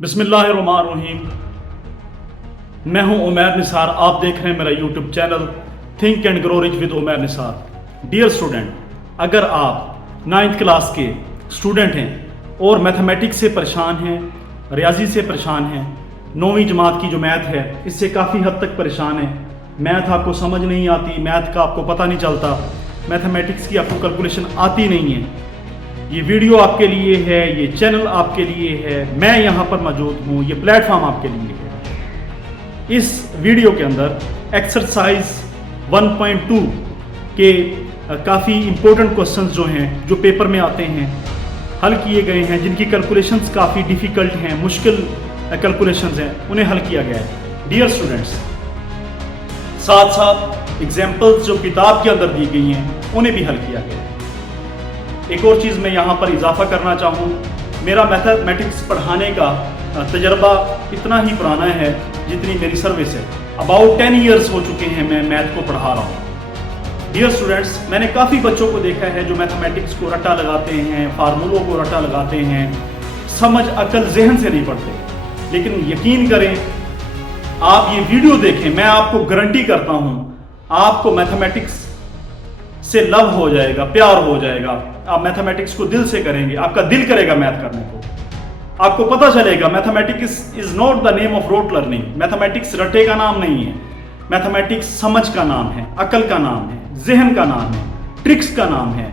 बिस्मिल्लाहिर्रहमानिर्रहीम। मैं हूं उमैर निसार। आप देख रहे हैं मेरा YouTube channel think and grow rich with Umair Nisar. Dear student, अगर आप 9th क्लास के स्टूडेंट हैं और मैथमेटिक्स से परेशान हैं, रियाजी से परेशान हैं, 9वीं जमात की जो मैथ है इससे काफ़ी हद तक परेशान है, मैथ आपको समझ नहीं आती, मैथ का आपको पता नहीं चलता, मैथमेटिक्स की आपको कैलकुलेशन आती नहीं है, ये वीडियो आपके लिए है, ये चैनल आपके लिए है, मैं यहाँ पर मौजूद हूँ, ये प्लेटफॉर्म आपके लिए है। इस वीडियो के अंदर एक्सरसाइज 1.2 के काफ़ी इम्पोर्टेंट क्वेश्चंस जो हैं, जो पेपर में आते हैं, हल किए गए हैं, जिनकी कैलकुलेशंस काफ़ी डिफ़िकल्ट हैं, मुश्किल कैलकुलेशंस हैं, उन्हें हल किया गया है। डियर स्टूडेंट्स, साथ साथ एग्जाम्पल्स जो किताब के अंदर दी गई हैं उन्हें भी हल किया गया है। एक और चीज़ मैं यहाँ पर इजाफा करना चाहूँ, मेरा मैथमेटिक्स पढ़ाने का तजर्बा इतना ही पुराना है जितनी मेरी सर्विस है। अबाउट 10 ईयर्स हो चुके हैं मैं मैथ को पढ़ा रहा हूँ। डियर स्टूडेंट्स, मैंने काफ़ी बच्चों को देखा है जो मैथमेटिक्स को रट्टा लगाते हैं, फार्मूलों को रट्टा लगाते हैं, समझ अकल जहन से नहीं पढ़ते। लेकिन यकीन करें, आप ये वीडियो देखें, मैं आपको गारंटी करता हूँ आपको मैथमेटिक्स से लव हो जाएगा, प्यार हो जाएगा। आप मैथमेटिक्स को दिल से करेंगे, आपका दिल करेगा मैथ करने को। आपको पता चलेगा mathematics is not the name of rote learning. Mathematics रटे का नाम नहीं है, मैथमेटिक्स समझ का नाम है, अकल का नाम है, जहन का नाम है, ट्रिक्स का नाम है,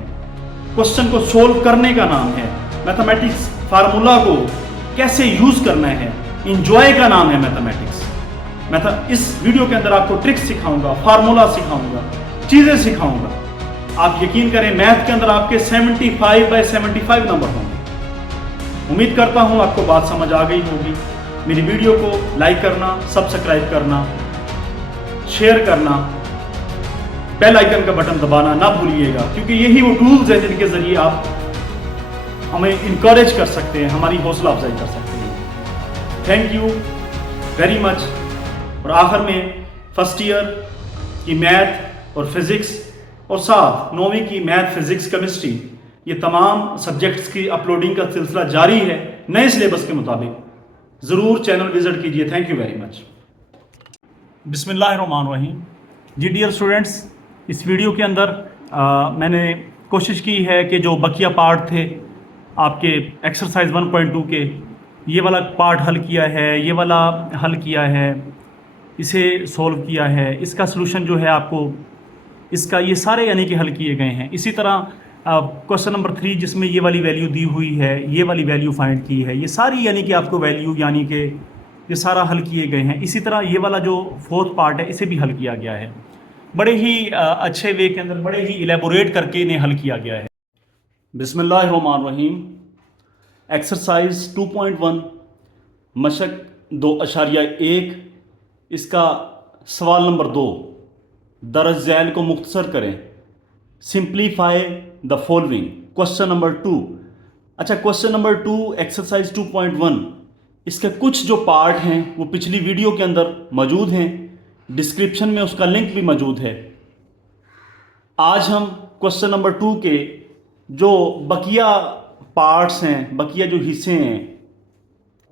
क्वेश्चन को सोल्व करने का नाम है। मैथमेटिक्स फार्मूला को कैसे यूज करना है, इंजॉय का नाम है मैथमेटिक्स। इस वीडियो के अंदर आपको ट्रिक्स सिखाऊंगा, फार्मूला सिखाऊंगा, चीजें सिखाऊंगा। आप यकीन करें, मैथ के अंदर आपके 75/75 नंबर होंगे। उम्मीद करता हूं आपको बात समझ आ गई होगी। मेरी वीडियो को लाइक करना, सब्सक्राइब करना, शेयर करना, बेल आइकन का बटन दबाना ना भूलिएगा, क्योंकि यही वो टूल्स हैं जिनके जरिए आप हमें इनकरेज कर सकते हैं, हमारी हौसला अफजाई कर सकते हैं। Thank you very much. और आखिर में फर्स्ट ईयर की मैथ और फिजिक्स और साथ 9वीं की मैथ, फिजिक्स, केमिस्ट्री, ये तमाम सब्जेक्ट्स की अपलोडिंग का सिलसिला जारी है नए सिलेबस के मुताबिक। ज़रूर चैनल विजिट कीजिए। Thank you very much. बिस्मिल्लाहिर्रहमानिर्रहीम। जी डियर स्टूडेंट्स, इस वीडियो के अंदर मैंने कोशिश की है कि जो बकिया पार्ट थे आपके एक्सरसाइज 1.2 के, ये वाला पार्ट हल किया है, ये वाला हल किया है, इसे सोल्व किया है, इसका सलूशन जो है आपको इसका ये सारे यानी कि हल किए गए हैं। इसी तरह क्वेश्चन नंबर 3 जिसमें ये वाली वैल्यू दी हुई है, ये वाली वैल्यू फाइंड की है, ये सारी यानी कि आपको वैल्यू यानी कि ये सारा हल किए गए हैं। इसी तरह ये वाला जो 4th पार्ट है इसे भी हल किया गया है, बड़े ही अच्छे वे के अंदर, बड़े ही इलेबोरेट करके इन्हें हल किया गया है। बिस्मिल्लाहिर्रहमानिर्रहीम। एक्सरसाइज 2.1 मशक 2.1, इसका सवाल नंबर 2, दर्ज झैल को मुख्तसर करें, simplify the following. Question number 2। अच्छा, क्वेश्चन नंबर 2 एक्सरसाइज 2.1, इसके कुछ जो पार्ट हैं वो पिछली वीडियो के अंदर मौजूद हैं, डिस्क्रिप्शन में उसका लिंक भी मौजूद है। आज हम क्वेश्चन नंबर 2 के जो बकिया पार्ट्स हैं, बकिया जो हिस्से हैं,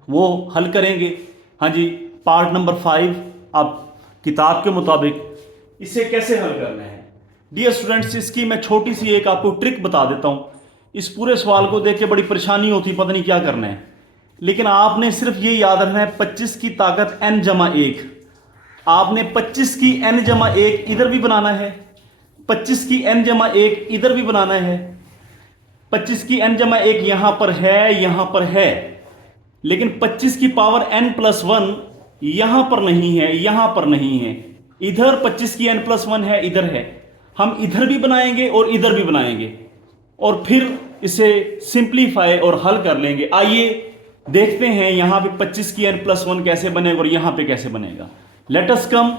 वो हल करेंगे। हाँ जी, पार्ट नंबर 5 आप किताब के मुताबिक इसे कैसे हल करना है। डियर स्टूडेंट्स, इसकी मैं छोटी सी एक आपको ट्रिक बता देता हूं। इस पूरे सवाल को देख के बड़ी परेशानी होती, पता नहीं क्या करना है, लेकिन आपने सिर्फ ये याद रखना है 25 की ताकत n/1। आपने 25 की n/1 इधर भी बनाना है, 25 की n/1 इधर भी बनाना है, 25 की n/1 यहां पर है, यहां पर है, लेकिन 25 की पावर n+1 यहां पर नहीं है, यहां पर नहीं है। इधर 25 की n+1 है, इधर है। हम इधर भी बनाएंगे और इधर भी बनाएंगे और फिर इसे सिंप्लीफाई और हल कर लेंगे। आइए देखते हैं यहां पे 25 की n+1 कैसे बनेगा और यहां पे कैसे बनेगा। लेट अस कम,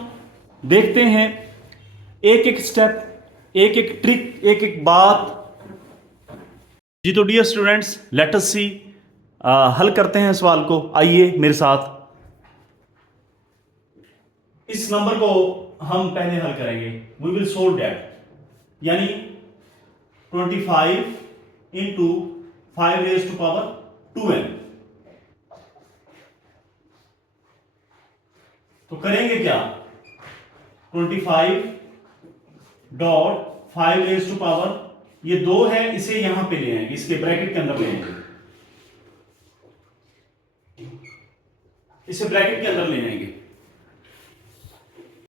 देखते हैं एक एक स्टेप, एक एक ट्रिक, एक एक बात। जी तो डियर स्टूडेंट्स, लेट अस सी, हल करते हैं सवाल को। आइए मेरे साथ। इस नंबर को हम पहले हल करेंगे, वी विल सोल्व दैट, यानी 25 × 5 raised to power 2n। तो करेंगे क्या, 25.5 रेज टू पावर, ये 2 है, इसे यहां पे ले आएंगे, इसके ब्रैकेट के अंदर ले आएंगे, इसे ब्रैकेट के अंदर ले आएंगे।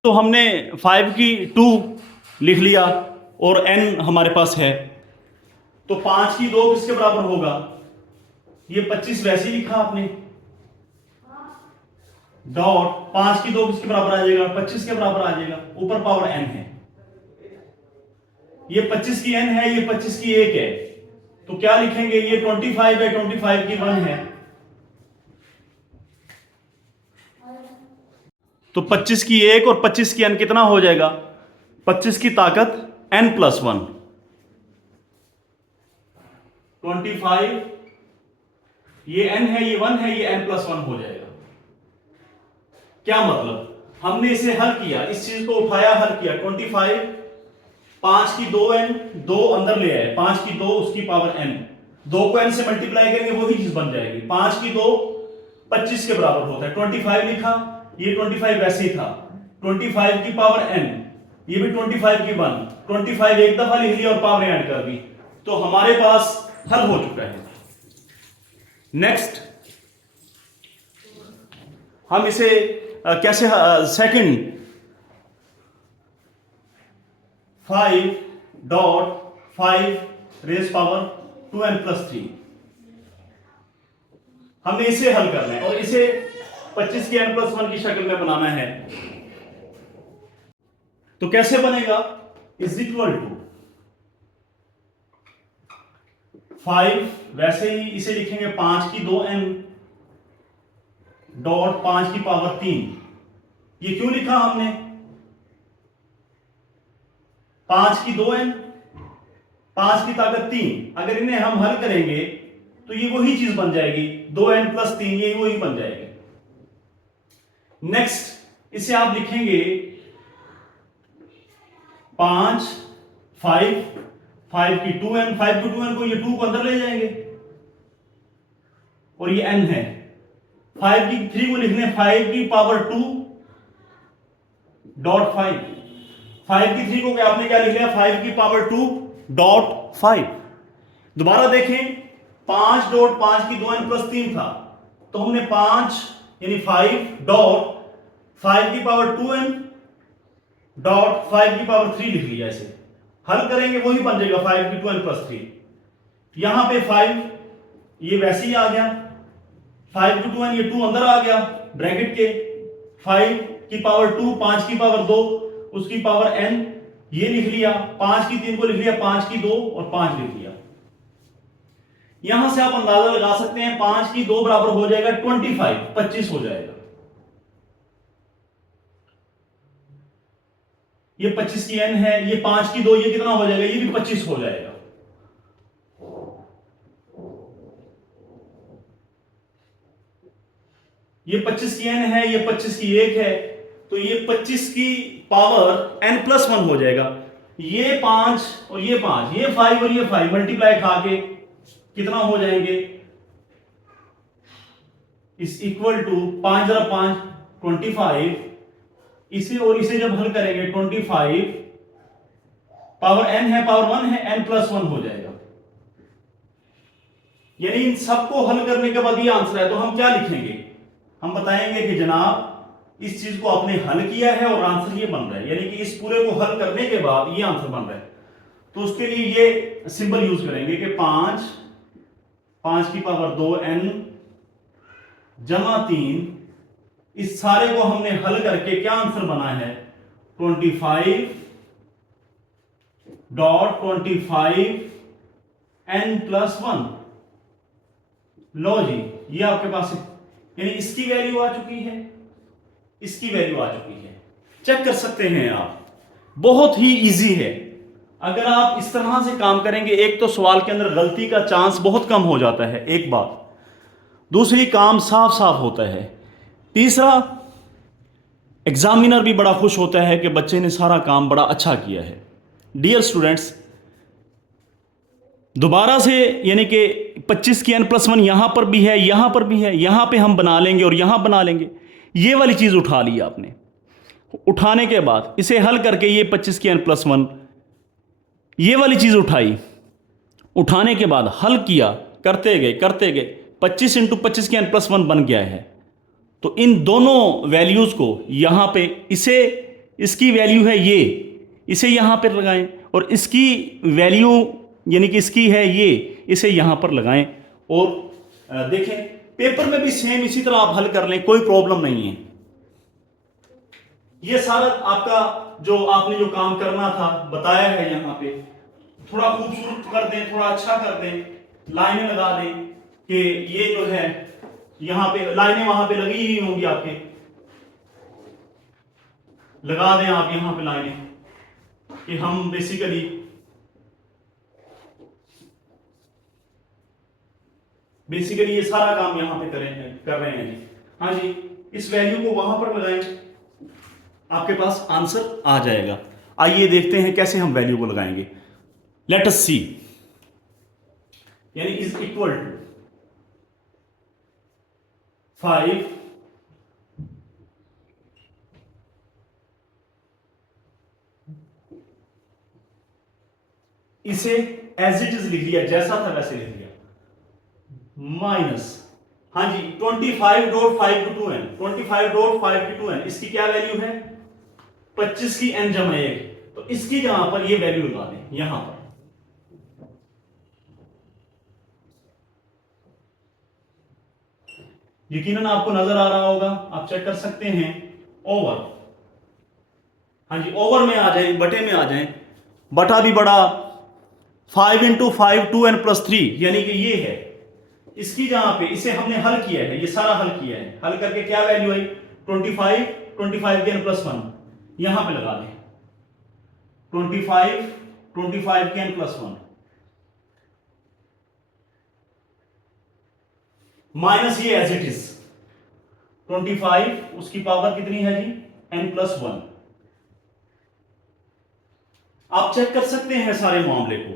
तो हमने 5 की 2 लिख लिया और n हमारे पास है, तो 5 की 2 किसके बराबर होगा, ये 25 वैसे ही लिखा आपने, डॉट 5 की 2 किसके बराबर आ जाएगा, 25 के बराबर आ जाएगा, ऊपर पावर n है, ये 25 की n है, ये 25 की 1 है, तो क्या लिखेंगे, ये 25 है, 25 की 1 है, तो 25 की 1 और 25 की n कितना हो जाएगा, 25 की ताकत n प्लस 1, 25, ये n है, ये 1 है, ये n प्लस 1 हो जाएगा। क्या मतलब, हमने इसे हल किया, इस चीज को उठाया, हल किया, 25, 5 की 2n, 2 अंदर ले आए, 5 की 2 उसकी पावर n, 2 को n से मल्टीप्लाई करेंगे वही चीज बन जाएगी, 5 की 2 25 के बराबर होता है, 25 लिखा, ये 25 वैसे ही था, 25 की पावर n, ये भी 25 की 1, 25 एक दफा लिख लिया और पावर ऐड कर दी, तो हमारे पास हल हो चुका है। नेक्स्ट हम इसे कैसे, second 5.5 raise power 2n plus 3, हमने इसे हल करना है और इसे 25 की n प्लस 1 की शक्ल में बनाना है। तो कैसे बनेगा, इज इक्वल टू 5, वैसे ही इसे लिखेंगे 5 की 2n डॉट 5 की पावर 3, ये क्यों लिखा हमने, 5 की 2n, 5 की ताकत 3, अगर इन्हें हम हल करेंगे तो ये वही चीज बन जाएगी, 2n प्लस 3, ये वही बन जाएगी। नेक्स्ट इसे आप लिखेंगे 5 की 2n, 5 की 2n को, ये 2 को अंदर ले जाएंगे और ये n है, 5 की 3 को लिखने 5 की पावर 2 डॉट 5 की 3 को क्या आपने क्या लिख लिया, 5 की पावर 2 डॉट 5। दोबारा देखें, 5 डॉट 5 की 2n प्लस 3 था, तो हमने 5 यानी 5 डॉट 5 की पावर 2n डॉट 5 की पावर 3 लिख लिया, इसे हल करेंगे वही बन जाएगा 5 की 2n प्लस 3, यहां पे 5 ये वैसे ही आ गया, 5 की 2n, ये 2 अंदर आ गया ब्रैकेट के, 5 की पावर 2, 5 की पावर 2 उसकी पावर n, ये लिख लिया, 5 की 3 को लिख लिया, 5 की 2 और 5 लिख लिया। यहां से आप अंदाजा लगा सकते हैं 5 की 2 बराबर हो जाएगा 25 हो जाएगा, ये 25 की n है, ये 5 की 2, ये कितना हो जाएगा, ये भी 25 हो जाएगा। ये 25 की n है, ये 25 की 1 है, तो ये 25 की पावर n प्लस 1 हो जाएगा, ये 5 और ये 5, ये 5 और ये 5 मल्टीप्लाई खा के कितना हो जाएंगे, इस इक्वल टू 5 जरा 5 25, इसे और इसे जब हल करेंगे 25 पावर n है, पावर 1 है, n प्लस 1 हो जाएगा, यानी इन सबको हल करने के बाद ये आंसर है। तो हम क्या लिखेंगे, हम बताएंगे कि जनाब इस चीज को आपने हल किया है और आंसर ये बन रहा है, यानी कि इस पूरे को हल करने के बाद ये आंसर बन रहा है। तो उसके लिए ये सिंबल यूज करेंगे कि 5 की पावर 2n जमा 3, इस सारे को हमने हल करके क्या आंसर बना है, 25 डॉट 25 n प्लस 1। लो जी, ये आपके पास है, यानी इसकी वैल्यू आ चुकी है, इसकी वैल्यू आ चुकी है, चेक कर सकते हैं आप, बहुत ही इजी है। अगर आप इस तरह से काम करेंगे, एक तो सवाल के अंदर गलती का चांस बहुत कम हो जाता है, एक बात, दूसरी काम साफ साफ होता है, तीसरा एग्जामिनर भी बड़ा खुश होता है कि बच्चे ने सारा काम बड़ा अच्छा किया है। डियर स्टूडेंट्स, दोबारा से यानी कि 25 की n प्लस 1 यहां पर भी है, यहां पर भी है, यहां पे हम बना लेंगे और यहां बना लेंगे। ये वाली चीज़ उठा ली आपने। उठाने के बाद इसे हल करके ये 25 की n+1 ये वाली चीज़ उठाई। उठाने के बाद हल किया, करते गए 25 इंटू 25 की n+1 बन गया है। तो इन दोनों वैल्यूज़ को यहाँ पे इसे इसकी वैल्यू है ये, इसे यहाँ पर लगाएं और इसकी वैल्यू यानी कि इसकी है ये, इसे यहाँ पर लगाएं और देखें पेपर में भी सेम इसी तरह आप हल कर लें, कोई प्रॉब्लम नहीं है। ये सारा आपका जो आपने जो काम करना था बताया है, यहाँ पे थोड़ा खूबसूरत कर दें, थोड़ा अच्छा कर दें, लाइनें लगा दें कि ये जो है यहाँ पे लाइनें वहां पे लगी ही होंगी आपके, लगा दें आप यहाँ पे लाइनें कि हम बेसिकली ये सारा काम यहां पे कर रहे हैं जी। हाँ जी, इस वैल्यू को वहां पर लगाएं, आपके पास आंसर आ जाएगा। आइए देखते हैं कैसे हम वैल्यू को लगाएंगे। लेट अस सी, यानी इज इक्वल टू 5 इसे एज इट इज लिख लिया, जैसा था वैसे लिख लिया, माइनस, हाँ जी 25.5 to 2n, इसकी क्या वैल्यू है 25 की n जमा 1, तो इसकी जहां पर ये वैल्यू लगा दें यहां पर। यकीनन आपको नजर आ रहा होगा, आप चेक कर सकते हैं। ओवर, हाँ जी ओवर में आ जाए, बटे में आ जाए, बटा भी बड़ा 5 इंटू 5 2n+3 यानी कि ये है, इसकी जहां पे इसे हमने हल किया है, ये सारा हल किया है, हल करके क्या वैल्यू आई 25 के n+1 यहां पे लगा दें 25 के n+1 माइनस ये एज इट इज 25 उसकी पावर कितनी है जी n+1। आप चेक कर सकते हैं सारे मामले को,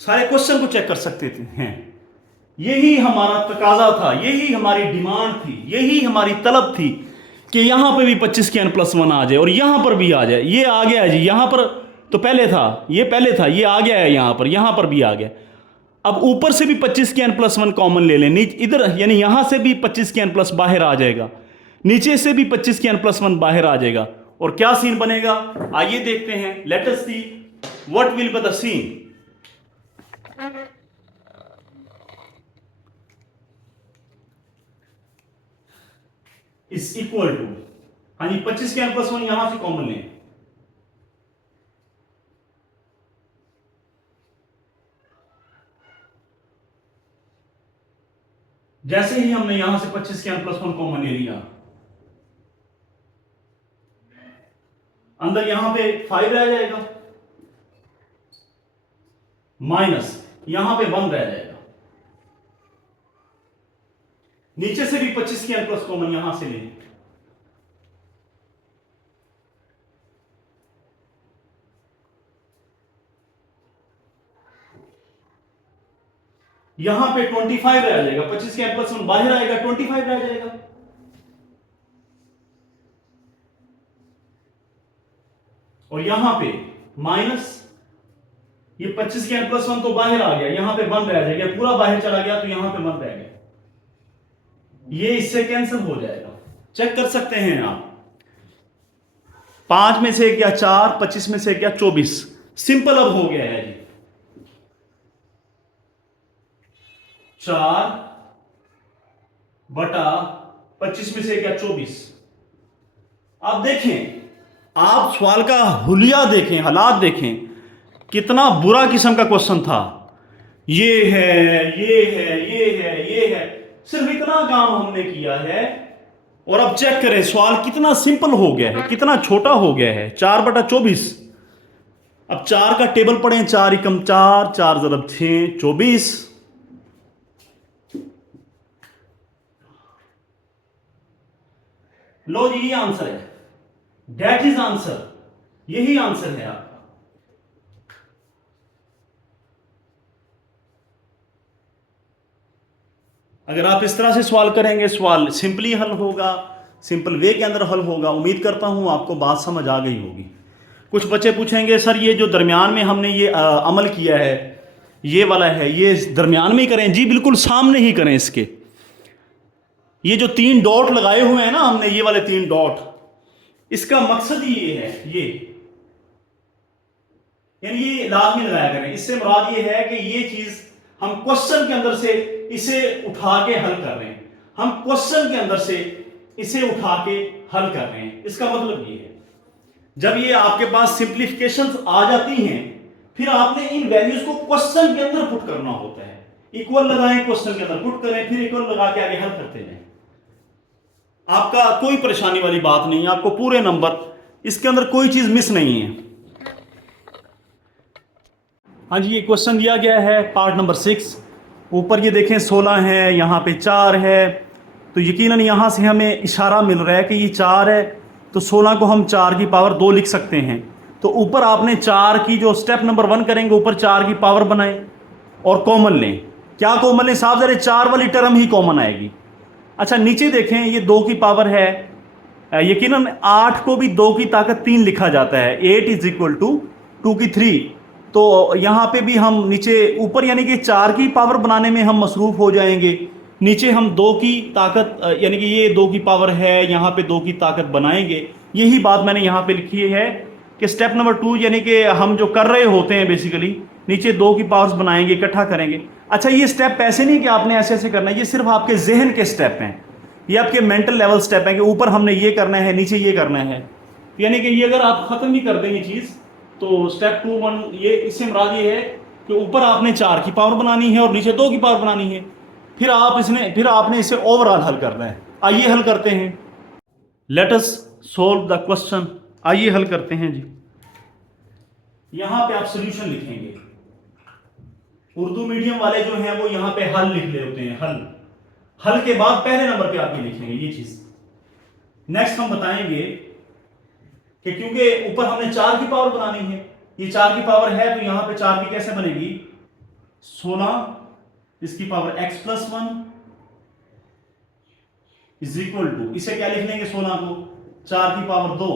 सारे क्वेश्चन को चेक कर सकते हैं। यही हमारा तकाजा था, यही हमारी डिमांड थी, यही हमारी तलब थी कि यहां पे भी 25 के n+1 आ जाए और यहां पर भी आ जाए। ये आ गया है जी, यहां पर तो पहले था, ये पहले था, ये आ गया है यहां पर भी आ गया। अब ऊपर से भी 25 के n+1 कॉमन ले लें, इधर यानी यहां से भी 25 के n+ बाहर आ जाएगा, नीचे से भी 25 के n+1 बाहर आ जाएगा, और क्या सीन बनेगा आइए देखते हैं। Let us see what will be the scene. Is equal to, हाँ जी 25 के n+1 यहां से कॉमन लें, जैसे ही हमने यहां से 25 के n+1 कॉमन ले लिया, अंदर यहां पे 5 रह जाएगा, माइनस यहां पे 1 रह जाएगा, नीचे से भी 25 के n+ कॉमन यहां से लें, यहां पे 25 रह जाएगा, 25 के n+1 बाहर आएगा, 25 रह जाएगा, और यहां पे माइनस ये 25 के n+1 तो बाहर आ गया, यहां पे 1 रह जाएगा, पूरा बाहर चला गया तो यहां पे 1 रह गया, ये इससे कैंसिल हो जाएगा। चेक कर सकते हैं आप, 5 में से क्या 4, 25 में से क्या 24, सिंपल अब हो गया है जी, 4 बटा 25 में से क्या 24। आप देखें, आप सवाल का हुलिया देखें, हालात देखें, कितना बुरा किस्म का क्वेश्चन था। ये है, ये है, ये है, ये है, सिर्फ इतना काम हमने किया है, और अब चेक करें सवाल कितना सिंपल हो गया है, कितना छोटा हो गया है, 4/24। अब 4 का टेबल पढ़ें, 4 एकम 4, 4 ज़रब 6, 24। लो जी, ये आंसर है, डेट इज आंसर, यही आंसर है आपका। अगर आप इस तरह से सवाल करेंगे, सवाल सिंपली हल होगा, सिंपल वे के अंदर हल होगा। उम्मीद करता हूँ आपको बात समझ आ गई होगी। कुछ बच्चे पूछेंगे सर ये जो दरमियान में हमने ये अमल किया है, ये वाला है, ये दरमियान में ही करें? जी बिल्कुल सामने ही करें इसके। ये जो 3 डॉट लगाए हुए हैं ना हमने, ये वाले 3 डॉट, इसका मकसद ही ये है, ये यानी ये लाजमी लगाया करें। इससे मुराद ये है कि ये चीज हम क्वेश्चन के अंदर से इसे उठा के हल कर रहे हैं, हम क्वेश्चन के अंदर से इसे उठा के हल कर रहे हैं। इसका मतलब ये है जब ये आपके पास सिंप्लीफिकेशंस आ जाती हैं, फिर आपने इन वैल्यूज को क्वेश्चन के अंदर पुट करना होता है। इक्वल लगाएं, क्वेश्चन के अंदर पुट करें, फिर इक्वल लगा के आगे हल करते जाएं। आपका कोई परेशानी वाली बात नहीं है, आपको पूरे नंबर, इसके अंदर कोई चीज मिस नहीं है। हाँ जी, ये क्वेश्चन दिया गया है पार्ट नंबर 6। ऊपर ये देखें 16 है, यहाँ पे 4 है, तो यकीनन यहाँ से हमें इशारा मिल रहा है कि ये 4 है, तो 16 को हम 4 की पावर 2 लिख सकते हैं। तो ऊपर आपने 4 की जो स्टेप नंबर 1 करेंगे, ऊपर 4 की पावर बनाएं और कॉमन लें। क्या कॉमन लें साहब? जरा 4 वाली टर्म ही कॉमन आएगी। अच्छा नीचे देखें, ये 2 की पावर है, यकीनन 8 को भी 2 की ताकत 3 लिखा जाता है। 8 इज इक्वल टू 2 की 3। तो यहाँ पे भी हम नीचे ऊपर यानी कि 4 की पावर बनाने में हम मसरूफ हो जाएंगे, नीचे हम 2 की ताकत यानी कि ये 2 की पावर है, यहाँ पे 2 की ताकत बनाएंगे। यही बात मैंने यहाँ पे लिखी है कि स्टेप नंबर 2 यानी कि हम जो कर रहे होते हैं बेसिकली नीचे 2 की पावर्स बनाएंगे, इकट्ठा करेंगे। अच्छा ये स्टेप ऐसे नहीं कि आपने ऐसे ऐसे करना है, ये सिर्फ आपके जहन के स्टेप हैं, ये आपके मेंटल लेवल स्टेप हैं कि ऊपर हमने ये करना है, नीचे ये करना है। यानी कि ये अगर आप खत्म भी कर दें ये चीज़, तो स्टेप 2 1 ये, इससे मुराद ये है कि ऊपर आपने 4 की पावर बनानी है और नीचे 2 की पावर बनानी है, फिर आपने इसे ओवरऑल हल करना है। आइए हल करते हैं। Let us solve the question. आइए हल करते हैं जी। यहां पे आप सॉल्यूशन लिखेंगे। उर्दू मीडियम वाले जो हैं वो यहां पे हल लिख ले होते हैं, हल के बाद पहले नंबर पे आप ये लिखेंगे ये चीज। नेक्स्ट हम बताएंगे कि क्योंकि ऊपर हमने 4 की पावर बनानी है, ये 4 की पावर है, तो यहां पे 4 की कैसे बनेगी? 16 इसकी power x plus 1 is equal to, इसे क्या लिख लेंगे 16 को 4 की पावर 2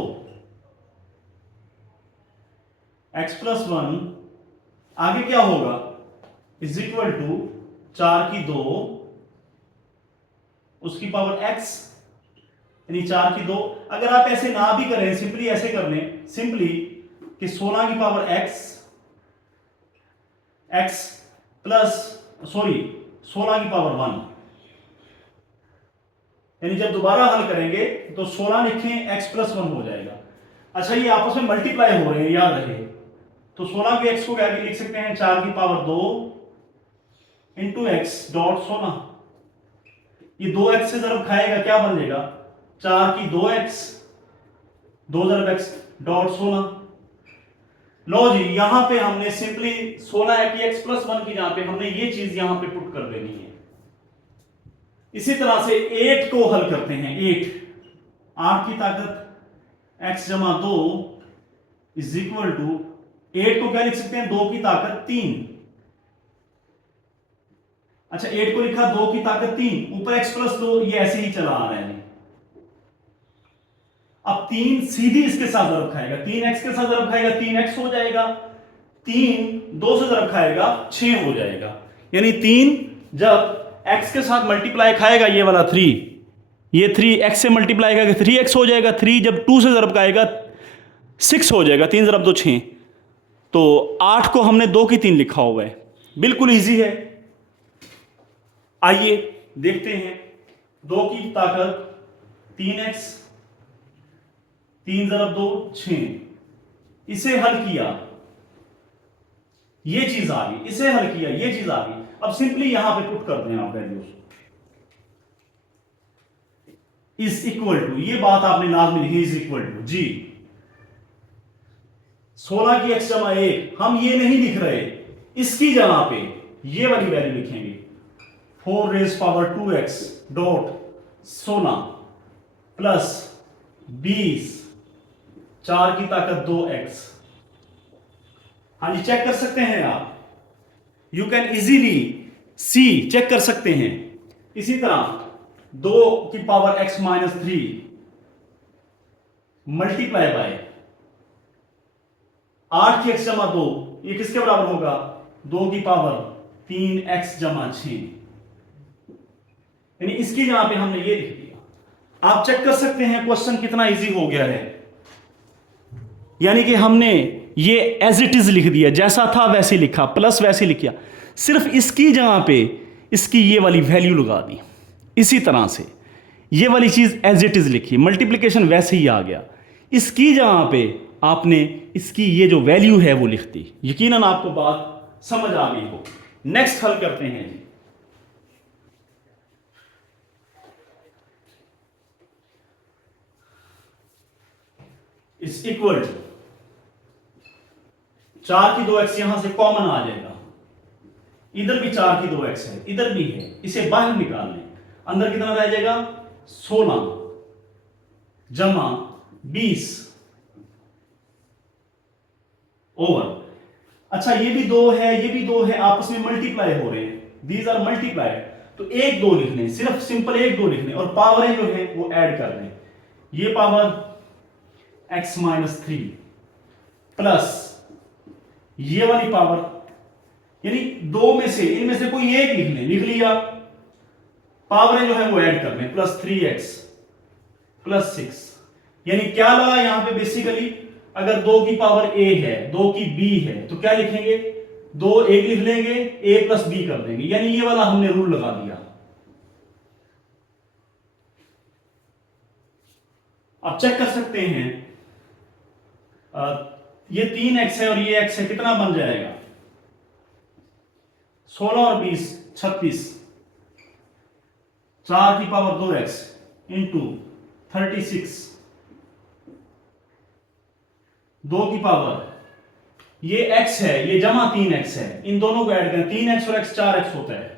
x प्लस 1, आगे क्या होगा? इज इक्वल टू 4 की 2 उसकी पावर x, यानी 4 की 2। अगर आप ऐसे ना भी करें, सिंपली ऐसे कर लें, सिंपली कि 16 की पावर x प्लस 16 की पावर 1, यानी जब दोबारा हल करेंगे तो 16 लिखें x प्लस 1 हो जाएगा। अच्छा ये आपस में मल्टीप्लाई हो रहे हैं, याद रहे। तो 16 के x को क्या लिख सकते हैं? 4 की पावर 2 इंटू एक्स डॉट 16। ये 2x से जरब खाएगा, क्या बन जाएगा? 4 की 2x, 2 जरब x डॉट 16। लो जी, यहां पे हमने सिंपली 16 की x प्लस 1 की जहां पे हमने ये चीज यहां पे पुट कर देनी है। इसी तरह से 8 को हल करते हैं। 8 की ताकत x जमा 2 इज इक्वल टू, 8 को क्या लिख सकते हैं? 2 की ताकत 3। अच्छा 8 को लिखा 2 की ताकत 3, ऊपर x प्लस 2, ये ऐसे ही चला आ रहा है। अब 3 सीधी इसके साथ जरब खाएगा, 3x के साथ जरब खाएगा 3x हो जाएगा, 3 2 से जरब खाएगा 6 हो जाएगा। यानी 3 जब x के साथ मल्टीप्लाई खाएगा, ये वाला 3, ये 3 x से मल्टीप्लाई करेगा 3x हो जाएगा। 3 जब 2 से जरब खाएगा 6 हो जाएगा, 3 जरब 2 6। तो 8 को हमने 2 की 3 लिखा हुआ है, बिल्कुल इजी है। आइए देखते हैं। 2 की ताकत 3x, 3 जरब 2 6, इसे हल किया, ये चीज आ गई, इसे हल किया, ये चीज आ गई। अब सिंपली यहां पे पुट कर दें आप वैल्यूज, इज इक्वल टू, ये बात आपने लाजमी लिखी, इज इक्वल टू जी 16 की x जमा 1, हम ये नहीं लिख रहे, इसकी जगह पे ये वाली वैल्यू लिखेंगे, 4 raise power 2x dot 16 plus 20 4 की ताकत 2x। हाँ जी, चेक कर सकते हैं आप, you can easily see, check कर सकते हैं। इसी तरह 2 की power x minus 3 multiply by 8 की x जमा 2, ये किसके बराबर होगा? 2 की पावर 3x जमा 6, यानी इसकी जगह पे हमने ये लिख दिया। आप चेक कर सकते हैं क्वेश्चन कितना इजी हो गया है, यानी कि हमने ये एज इट इज लिख दिया, जैसा था वैसे लिखा, प्लस वैसे लिखा, सिर्फ इसकी जगह पे इसकी ये वाली वैल्यू लगा दी। इसी तरह से ये वाली चीज एज इट इज लिखी, मल्टीप्लिकेशन वैसे ही आ गया, इसकी जगह पे आपने इसकी ये जो वैल्यू है वो लिख दी। यकीनन आपको बात समझ आ गई हो। नेक्स्ट हल करते हैं जी। इज इक्वल टू 4 की 2x यहां से कॉमन आ जाएगा, इधर भी 4 की 2x है, इधर भी है, इसे बाहर निकाल लें, अंदर कितना रह जाएगा? 16 जमा 20 ओवर, अच्छा ये भी 2 है, ये भी 2 है, आपस में मल्टीप्लाई हो रहे हैं, दीज आर मल्टीप्लाई, तो 1 2 लिखने, सिर्फ सिंपल 1 2 लिखने और पावरें जो है वो ऐड कर दें। ये पावर x माइनस 3 प्लस ये वाली पावर, यानी 2 में से इनमें से कोई एक लिख लें, लिख लिया, पावरें जो है वो ऐड कर लें, प्लस 3x प्लस 6, यानी क्या लगा यहां पे बेसिकली, अगर 2 की पावर a है, 2 की b है, तो क्या लिखेंगे? 2 एक लिख लेंगे, a प्लस b कर देंगे, यानी ये वाला हमने रूल लगा दिया। आप चेक कर सकते हैं, ये 3x है और ये x है, कितना बन जाएगा? 16 और 20 36, 4 की पावर 2x इंटू 36, 2 की पावर, ये x है, ये जमा 3x है, इन दोनों को ऐड करें, 3x और x 4x होता है,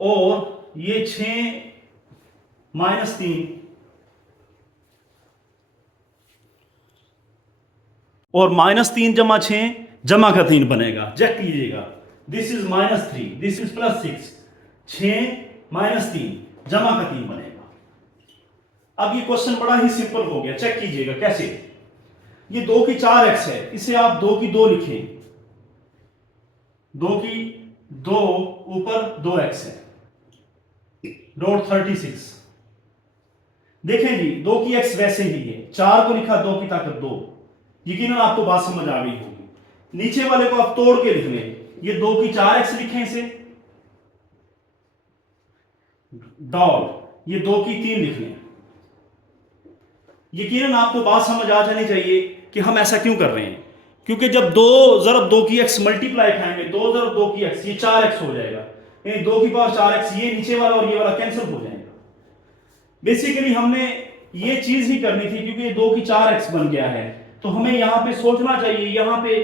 और ये 6 माइनस 3 और -3 जमा 6 जमा का 3 बनेगा, चेक कीजिएगा, this is -3, this is +6, 6 minus 3 जमा का 3 बनेगा। अब ये क्वेश्चन बड़ा ही सिंपल हो गया, चेक कीजिएगा कैसे। ये 2 की 4x है, इसे आप 2 की 2 लिखें, 2 की 2 ऊपर 2x है, डॉट 36, देखें जी 2 की x वैसे ही है, 4 को लिखा 2 की ताकत 2, यकीनन आपको बात समझ आ गई होगी। नीचे वाले को आप तोड़ के लिख लें, ये 2 की 4x लिखें इसे, डॉट ये 2 की 3 लिख लें। यकीनन आपको बात समझ आ जानी चाहिए कि हम ऐसा क्यों कर रहे हैं, क्योंकि जब 2 ज़रब 2 की x मल्टीप्लाई खाएंगे, 2 ज़रब 2 की x, ये 4x हो जाएगा, यानी 2 की पावर 4x, ये नीचे वाला और ये वाला कैंसिल हो जाएगा। बेसिकली हमने ये चीज ही करनी थी, क्योंकि ये 2 की 4x बन गया है, तो हमें यहां पे सोचना चाहिए, यहां पे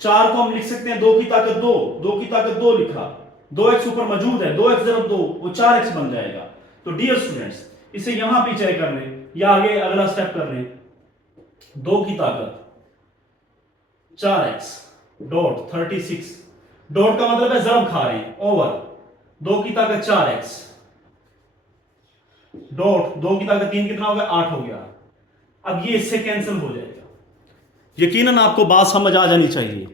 4 को हम लिख सकते हैं 2 की ताकत 2, 2 की ताकत 2 लिखा, 2x ऊपर मौजूद है, 2x ज़रब 2 वो 4x बन जाएगा। तो डियर स्टूडेंट्स, इसे यहां पे चेक कर लें या आगे अगला स्टेप कर लें, 2 की ताकत 4x डॉट 36, डॉट का मतलब है ज़रब खा रहे हैं, ओवर 2 की ताकत 4x डॉट 2 की ताकत 3 कितना हो गया? 8 हो गया। अब ये इससे कैंसिल हो जाएगा। यकीनन आपको बात समझ आ जानी चाहिए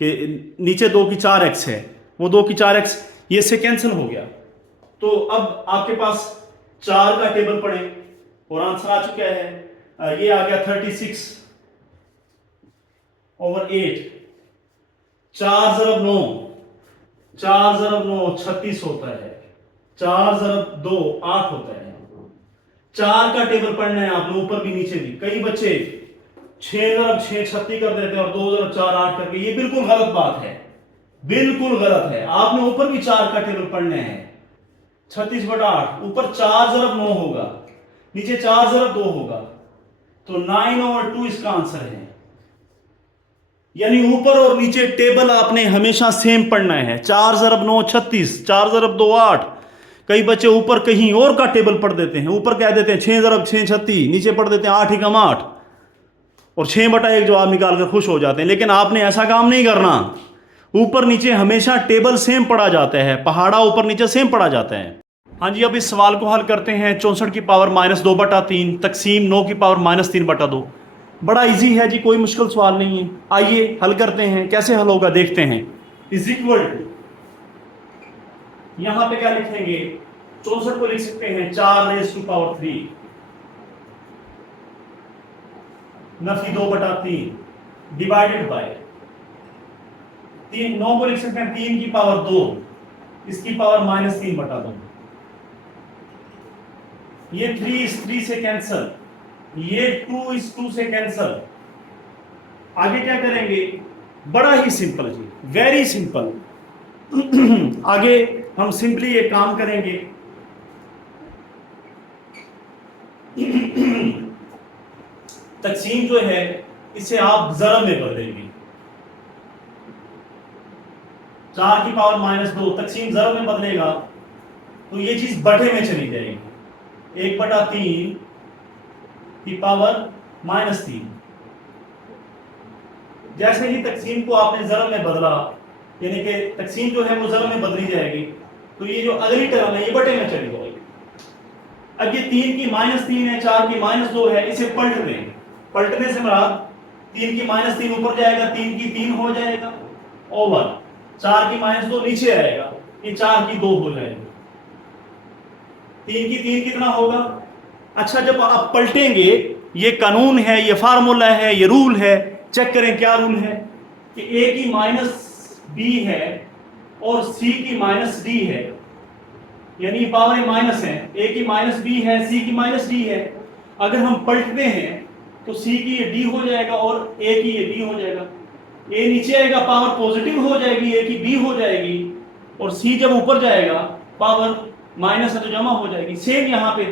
कि नीचे 2 की 4x है, वो 2 की 4x ये इससे कैंसिल हो गया। तो अब आपके पास 4 का टेबल पढ़े और आंसर आ चुका है, ये आ गया 36 ओवर 8, 4 ज़रब 9, 4 ज़रब 9 36 होता है, 4 ज़रब 2 8 होता है। 4 का टेबल पढ़ना है आपने, ऊपर भी नीचे भी। कई बच्चे 6 ज़रब 6 36 कर देते हैं और 2 ज़रब 4 8 करके, ये बिल्कुल गलत बात है, बिल्कुल गलत है। आपने ऊपर भी 4 का टेबल पढ़ना है, 36/8, ऊपर 4 ज़रब 9 होगा, नीचे 4 ज़रब 2 होगा, तो 9/2 इसका आंसर है। यानी ऊपर और नीचे टेबल आपने हमेशा सेम पढ़ना है। 4 ज़रब 9 36, 4 ज़रब 2 8। कई बच्चे ऊपर कहीं और का टेबल पढ़ देते हैं, ऊपर कह देते हैं 6 ज़रब 6 36, नीचे पढ़ देते हैं 8 एकम 8 और 6/1 जवाब निकाल कर खुश हो जाते हैं। लेकिन आपने ऐसा काम नहीं करना, ऊपर नीचे हमेशा टेबल सेम पढ़ा जाता है, पहाड़ा ऊपर नीचे सेम पढ़ा जाता है। हाँ जी, अब इस सवाल को हल करते हैं। 64 की पावर -2/3 तकसीम 9 की पावर -3/2। बड़ा इजी है जी, कोई मुश्किल सवाल नहीं है। आइए हल करते हैं। कैसे हल होगा देखते हैं। इज इक्वल टू, यहां पे क्या लिखेंगे, 64 को लिख सकते हैं 4⁻³ नफी 2/3 डिवाइडेड बाय 3। 9 को लिख सकते हैं 3 की पावर 2, इसकी पावर -3/2। ये 3 इस 3 से कैंसल, ये 2 इस 2 से कैंसल। आगे क्या करेंगे, बड़ा ही सिंपल जी, वेरी सिंपल। आगे हम सिंपली ये काम करेंगे। तकसीम जो है इसे आप जरब में बदलेंगे। 4 की पावर -2 तकसीम जरब में बदलेगा तो ये चीज बटे में चली जाएगी। 1/3 की पावर -3। जैसे ही तकसीम को आपने जरब में बदला, यानी कि तकसीम जो है वो जरब में बदली जाएगी, तो ये जो अगली टर्म है ये बटे में चली जाएगी। अब ये 3 की -3 है, 4 की -2 है, इसे पलट दें। पलटने से मुराद 3 की -3 ऊपर जाएगा, 3 की 3 हो जाएगा, ओवर 4 की -2 नीचे आएगा, ये 4 की 2 हो जाएगी। 3 की 3 कितना होगा। अच्छा, जब आप पलटेंगे, ये कानून है, ये फार्मूला है, ये रूल है। चेक करें क्या रूल है कि a की -b है और c की -d है, यानी पावर माइनस है। a की -b है, c की -d है। अगर हम पलटते हैं तो c की ये d हो जाएगा और a की ये b हो जाएगा। a नीचे आएगा, पावर पॉजिटिव हो जाएगी, a की b हो जाएगी, और c जब ऊपर जाएगा पावर माइनस है तो जमा हो जाएगी। सेम यहाँ पे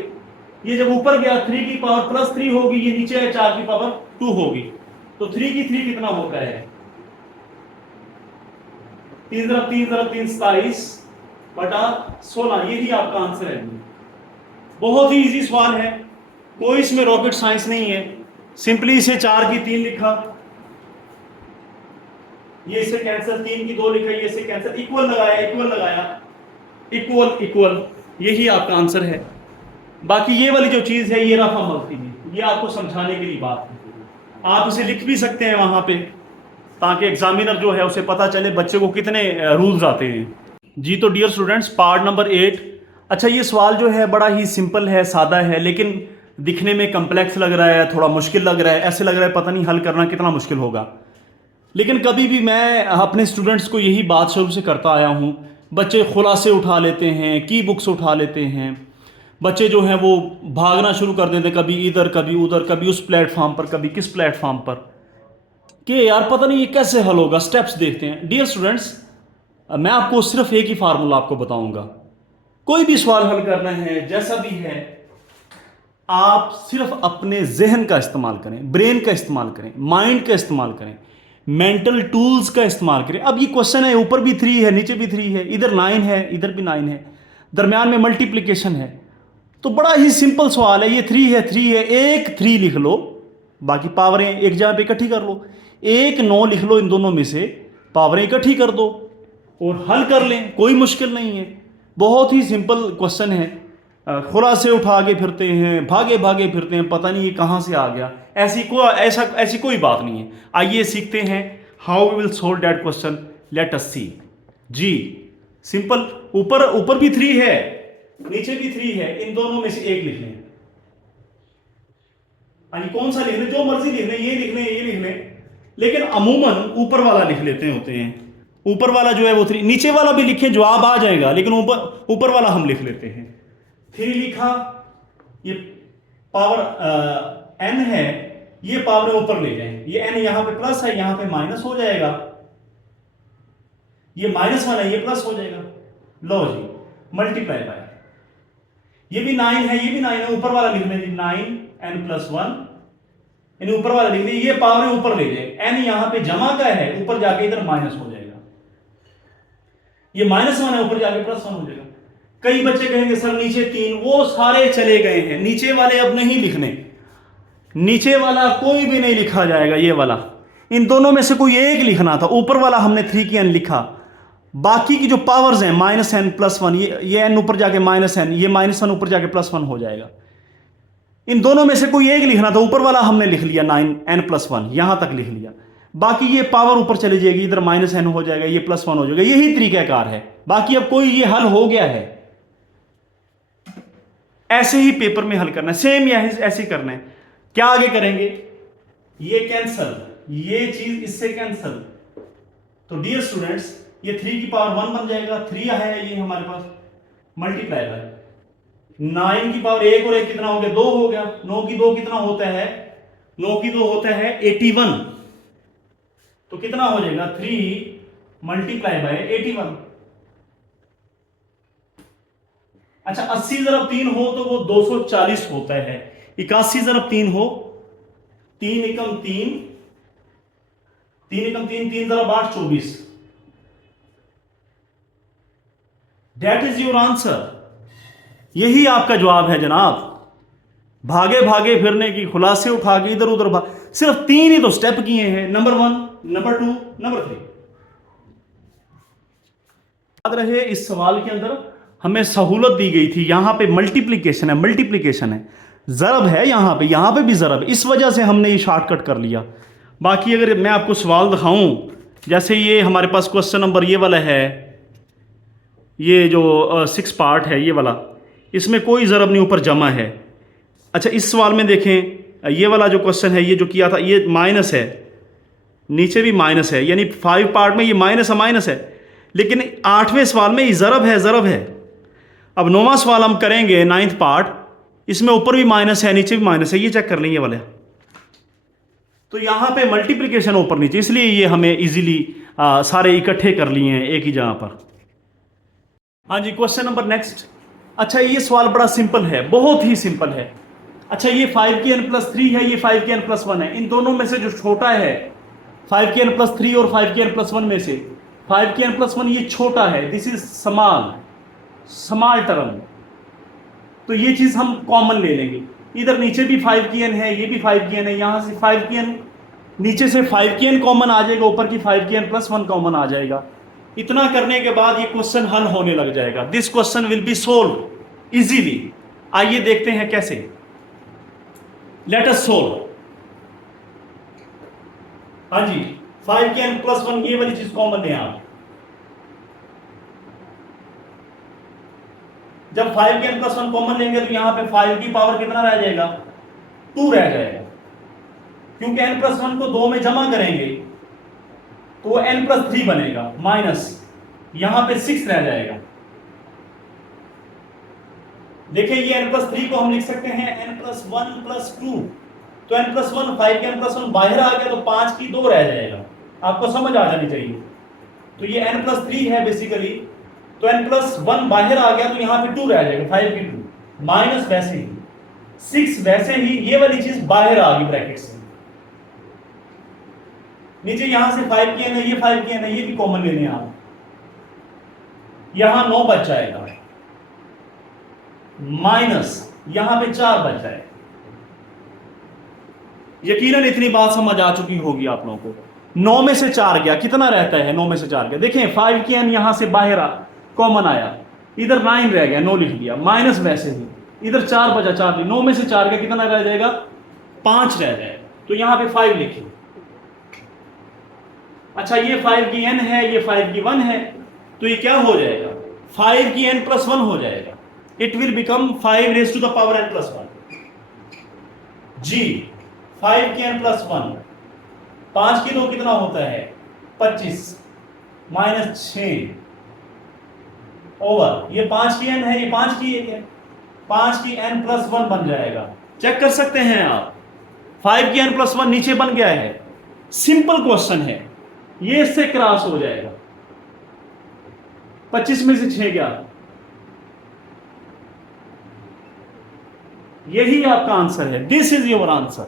ये जब ऊपर गया 3 की पावर +3 होगी, ये नीचे है 4 की पावर 2 होगी। तो 3 की 3 कितना होता है, 3 × 3 × 3 27/16। यही आपका आंसर है। बहुत ही इजी सवाल है, कोई इसमें रॉकेट साइंस नहीं है। सिंपली इसे 4 की 3 लिखा, ये इसे कैंसिल, 3 की 2 लिखा, ये इसे कैंसिल, इक्वल लगाया, इक्वल इक्वल, यही आपका आंसर है। बाकी ये वाली जो चीज है ये रफा मलती है, ये आपको समझाने के लिए बात है। आप इसे लिख भी सकते हैं वहां पे, ताकि एग्जामिनर जो है उसे पता चले बच्चे को कितने रूल्स आते हैं जी। तो डियर स्टूडेंट्स, पार्ट नंबर 8। अच्छा, ये सवाल जो है बड़ा ही सिंपल है, सादा है, लेकिन दिखने में कम्प्लेक्स लग रहा है, थोड़ा मुश्किल लग रहा है। ऐसे लग रहा है पता नहीं हल करना कितना मुश्किल होगा। लेकिन कभी भी मैं अपने स्टूडेंट्स को यही बात शुरू से करता आया हूँ। बच्चे खुलासे उठा लेते हैं, की बुक्स उठा लेते हैं, बच्चे जो हैं वो भागना शुरू कर देते, कभी इधर कभी उधर, कभी उस प्लेटफॉर्म पर कभी किस प्लेटफॉर्म पर, कि यार पता नहीं ये कैसे हल होगा। स्टेप्स देखते हैं। डियर स्टूडेंट्स, मैं आपको सिर्फ एक ही फार्मूला आपको बताऊंगा। कोई भी सवाल हल करना है, जैसा भी है, आप सिर्फ अपने जहन का इस्तेमाल करें, ब्रेन का इस्तेमाल करें, माइंड का इस्तेमाल करें, मेंटल टूल्स का इस्तेमाल करें। अब ये क्वेश्चन है, ऊपर भी 3 है, नीचे भी 3 है, इधर 9 है, इधर भी 9 है, दरमियान में मल्टीप्लिकेशन है। तो बड़ा ही सिंपल सवाल है। ये 3 है, 3 है, एक 3 लिख लो, बाकी पावरें एक जगह पे इकट्ठी कर लो। 1 9 लिख लो, इन दोनों में से पावरें इकट्ठी कर दो और हल कर लें। कोई मुश्किल नहीं है, बहुत ही सिंपल क्वेश्चन है। खुलासे उठा के फिरते हैं, भागे भागे फिरते हैं, पता नहीं ये कहाँ से आ गया। ऐसी कोई बात नहीं है। आइए सीखते हैं how we will solve that question. Let us see जी। सिंपल, ऊपर भी 3 है, नीचे भी 3 है, इन दोनों में से एक लिख लें। कौन सा लिख लें, जो मर्जी लिख लें, ये लिख लें, ये लिख लें, लेकिन अमूमन ऊपर वाला लिख लेते होते हैं। ऊपर वाला जो है वो 3, नीचे वाला भी लिखे जवाब आ जाएगा, लेकिन ऊपर वाला हम लिख लेते हैं। 3 लिखा, ये पावर n है, ये पावर ऊपर ले जाएं। ये n यहां पे प्लस है, यहां पे माइनस हो जाएगा, ये -1 है, ये प्लस हो जाएगा। लो जी, मल्टीप्लाई बाय, ये भी 9 है, ये भी 9 है, ऊपर वाला लिख लें जी, 9n+1, यानी ऊपर वाला लिख लें, ये पावर ऊपर ले जाए। n यहां पे जमा का है, ऊपर जाके इधर माइनस हो जाएगा, ये -1 है, ऊपर जाके +1 हो जाएगा। कई बच्चे कहेंगे सर नीचे 3, वो सारे चले गए हैं, नीचे वाले अब नहीं लिखने, नीचे वाला कोई भी नहीं लिखा जाएगा, ये वाला, इन दोनों में से कोई एक लिखना था। ऊपर वाला हमने 3 की n लिखा, बाकी की जो पावर्स हैं -n+1, ये n ऊपर जाके -n, ये -1 ऊपर जाके +1 हो जाएगा। इन दोनों में से कोई एक लिखना था, ऊपर वाला हमने लिख लिया 9n+1, यहां तक लिख लिया। बाकी ये पावर ऊपर चली जाएगी, इधर -n हो जाएगा, ये +1 हो जाएगा। यही तरीकाकार है। बाकी अब कोई ये हल हो गया है, ऐसे ही पेपर में हल करना है, सेम ऐसे ही करना है। क्या आगे करेंगे, ये कैंसल, ये चीज इससे कैंसल, तो डियर स्टूडेंट्स ये 3 की पावर 1 बन जाएगा। 3 है ये हमारे पास, मल्टीप्लाई बाय 9 की पावर 1 और 1 कितना हो गया, 2 हो गया। 9 की 2 कितना होता है, 9 की 2 होता है 81, तो कितना हो जाएगा 3 मल्टीप्लाई बाय 81। अच्छा 80 ज़रब 3 हो तो वो 240 होता है। 81 ज़रब 3 हो, 3 एकम 3, 3 एकम 3, 3 ज़रब 8, 24। That is your answer. यही आपका जवाब है जनाब। भागे भागे फिरने की, खुलासे उठा के इधर उधर सिर्फ 3 ही तो स्टेप किए हैं, नंबर 1, नंबर 2, नंबर 3। याद रहे इस सवाल के अंदर हमें सहूलत दी गई थी, यहां पे मल्टीप्लिकेशन है, मल्टीप्लिकेशन है, जरब है यहां पे भी जरब, इस वजह से हमने ये शॉर्टकट कर लिया। बाकी अगर मैं आपको सवाल दिखाऊं, जैसे ये हमारे पास क्वेश्चन नंबर ये वाला है, ये जो 6 पार्ट है ये वाला, इसमें कोई ज़रब नहीं, ऊपर जमा है। अच्छा इस सवाल में देखें, ये वाला जो क्वेश्चन है, ये जो किया था, ये माइनस है, नीचे भी माइनस है, यानी 5 पार्ट में ये माइनस है, लेकिन 8वें सवाल में ये ज़रब है। अब 9वां सवाल हम करेंगे 9th पार्ट, इसमें ऊपर भी माइनस है, नीचे भी माइनस है, ये चेक कर लेंगे वाले। तो यहां पे मल्टीप्लिकेशन ऊपर नीचे, इसलिए ये हमें इजीली सारे इकट्ठे कर लिए हैं एक ही जगह पर। हाँ जी, क्वेश्चन नंबर नेक्स्ट। अच्छा ये सवाल बड़ा सिंपल है, बहुत ही सिंपल है। अच्छा ये 5 की n+3 है, ये 5 की n+1 है। इन दोनों में से जो छोटा है 5 की n+3 और 5 की n+1 में से 5 की n+1 ये छोटा है, दिस इज स्मॉल टर्म। तो ये चीज हम कॉमन ले लेंगे। इधर नीचे भी 5 की n है, ये भी 5 की n है, यहां से 5 की n, नीचे से 5 की n कॉमन आ जाएगा, ऊपर की 5 की n+1 कॉमन आ जाएगा। इतना करने के बाद ये क्वेश्चन हल होने लग जाएगा। This question will be solve easily. आइए देखते हैं कैसे। Let us solve. हाँ जी, 5 की n+1 ये वाली चीज कॉमन है। आप जब 5 की n+1 कॉमन लेंगे तो यहां पे 5 की पावर कितना रह जाएगा, 2 रह जाएगा, क्योंकि n+1 को 2 में जमा करेंगे तो n+3 बनेगा, माइनस यहां पे 6 रह जाएगा। देखिए ये n+3 को हम लिख सकते हैं n+1+2, तो n+1, 5 के n+1 बाहर आ गया तो 5 की 2 रह जाएगा। आपको समझ आ जानी चाहिए। तो ये n+3 है बेसिकली, तो n+1 बाहर आ गया तो यहां पे 2 रह जाएगा, 5 की 2 माइनस वैसे ही 6, वैसे ही ये वाली चीज बाहर आ गई ब्रैकेट से। नीचे यहां से 5 की n है, ये 5 की n है, ये भी कॉमन लेने आप, यहां 9 बच जाएगा, माइनस यहां पे 4 बच जाएगा। यकीनन इतनी बात समझ आ चुकी होगी आप लोगों को। 9 में से 4 गया, कितना रहता है 9 में से 4 गया, देखें 5 की n यहां से बाहर कॉमन आया, इधर 9 रह गया, 9 लिख दिया, माइनस वैसे ही इधर 4 बचा, 4 9 में से 4 गया, कितना रह जाएगा, 5 रह जाएगा, तो यहां पे 5 लिखिए। अच्छा ये 5 की n है, ये 5 की 1 है, तो ये क्या हो जाएगा, 5 की n+1 हो जाएगा। It will become 5 raised to the power n+1। जी 5 की n+1, 5 की 2 कितना होता है 25, माइनस 6 ओवर, ये 5 की n है, ये 5 की 1 है, 5 की n+1 बन जाएगा। चेक कर सकते हैं आप, 5 की n+1 नीचे बन गया है। सिंपल क्वेश्चन है, ये इससे क्रॉस हो जाएगा, 25 में से 6 गया, यही आपका आंसर है। This is your answer,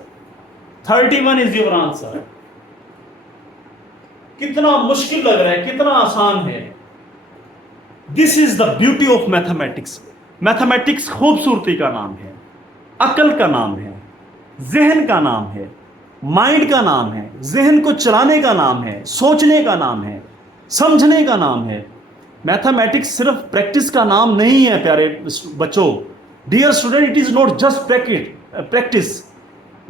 31 is your answer. कितना मुश्किल लग रहा है, कितना आसान है। This is the beauty of mathematics. Mathematics खूबसूरती का नाम है, अकल का नाम है, जहन का नाम है, माइंड का नाम है, जहन को चलाने का नाम है, सोचने का नाम है, समझने का नाम है, मैथमेटिक्स सिर्फ प्रैक्टिस का नाम नहीं है प्यारे बच्चों। Dear student, it is not just practice.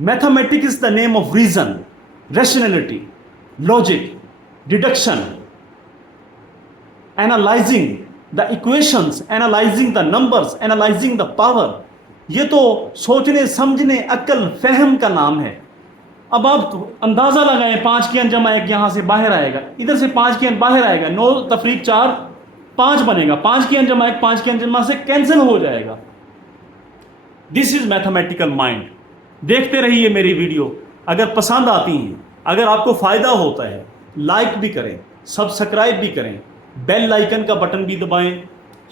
Mathematics is the name of reason, rationality, logic, deduction, analysing the equations, analysing the numbers, analysing the power. ये तो सोचने समझने अक्ल फहम का नाम है। अब आप अंदाजा लगाएं, 5 की अनजमा 1 यहां से बाहर आएगा, इधर से 5 की बाहर आएगा, 9 तफरीक 4 5 बनेगा, 5 की अनजमा 1 5 की अनजमा से कैंसिल हो जाएगा। This is mathematical mind. देखते रहिए मेरी वीडियो। अगर पसंद आती हैं, अगर आपको फायदा होता है, लाइक भी करें, सब्सक्राइब भी करें, बेल आइकन का बटन भी दबाएं,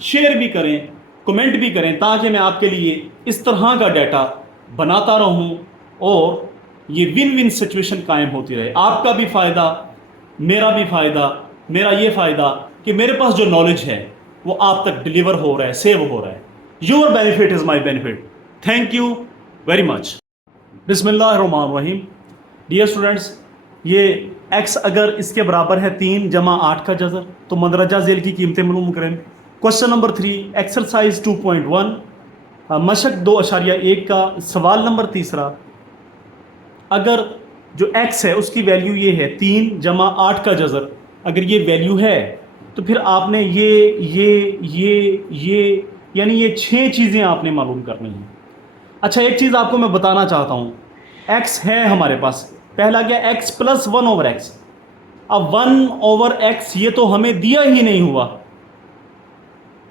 शेयर भी करें, कमेंट भी करें, ताकि मैं आपके लिए इस तरह का डाटा बनाता रहूं और ये विन विन सिचुएशन कायम होती रहे। आपका भी फायदा, मेरा भी फायदा। मेरा ये फायदा कि मेरे पास जो नॉलेज है वो आप तक डिलीवर हो रहा है, सेव हो रहा है। Your benefit is my benefit. Thank you very much. बिस्मिल्लाहिर्रहमानिर्रहीम। डियर स्टूडेंट्स, ये x अगर इसके बराबर है 3 जमा 8 का जज़र, तो मंदरजा झेल की कीमतें मालूम करें। क्वेश्चन नंबर 3, एक्सरसाइज 2.1, मशक 2.1 का सवाल नंबर 3। अगर जो x है उसकी वैल्यू ये है 3 जमा 8 का जज़र, अगर ये वैल्यू है तो फिर आपने ये यानी ये 6 चीज़ें आपने मालूम करनी हैं। अच्छा, एक चीज़ आपको मैं बताना चाहता हूँ, x है हमारे पास, पहला क्या, x प्लस 1/x। अब 1/x ये तो हमें दिया ही नहीं हुआ।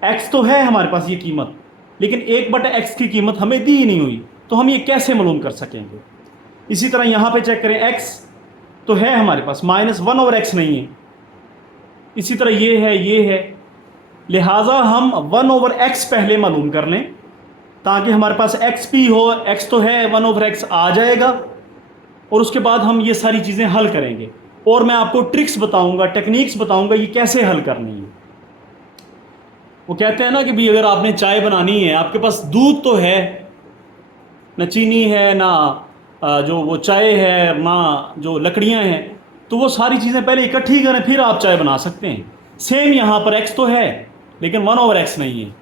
x तो है हमारे पास ये कीमत, लेकिन 1/x की कीमत हमें दी ही नहीं हुई, तो हम ये कैसे मालूम कर सकेंगे। इसी तरह यहाँ पे चेक करें, x तो है हमारे पास, -1/x नहीं है। इसी तरह ये है, लिहाजा हम 1/x पहले मालूम कर लें ताकि हमारे पास x भी हो। x तो है, 1/x आ जाएगा और उसके बाद हम ये सारी चीज़ें हल करेंगे और मैं आपको ट्रिक्स बताऊंगा, टेक्निक्स बताऊंगा ये कैसे हल करनी है। वो कहते हैं ना कि भाई अगर आपने चाय बनानी है, आपके पास दूध तो है, ना चीनी है, ना जो वो चाय है, ना जो लकड़ियां हैं, तो वो सारी चीज़ें पहले इकट्ठी करें फिर आप चाय बना सकते हैं। सेम यहाँ पर x तो है लेकिन 1/x नहीं है।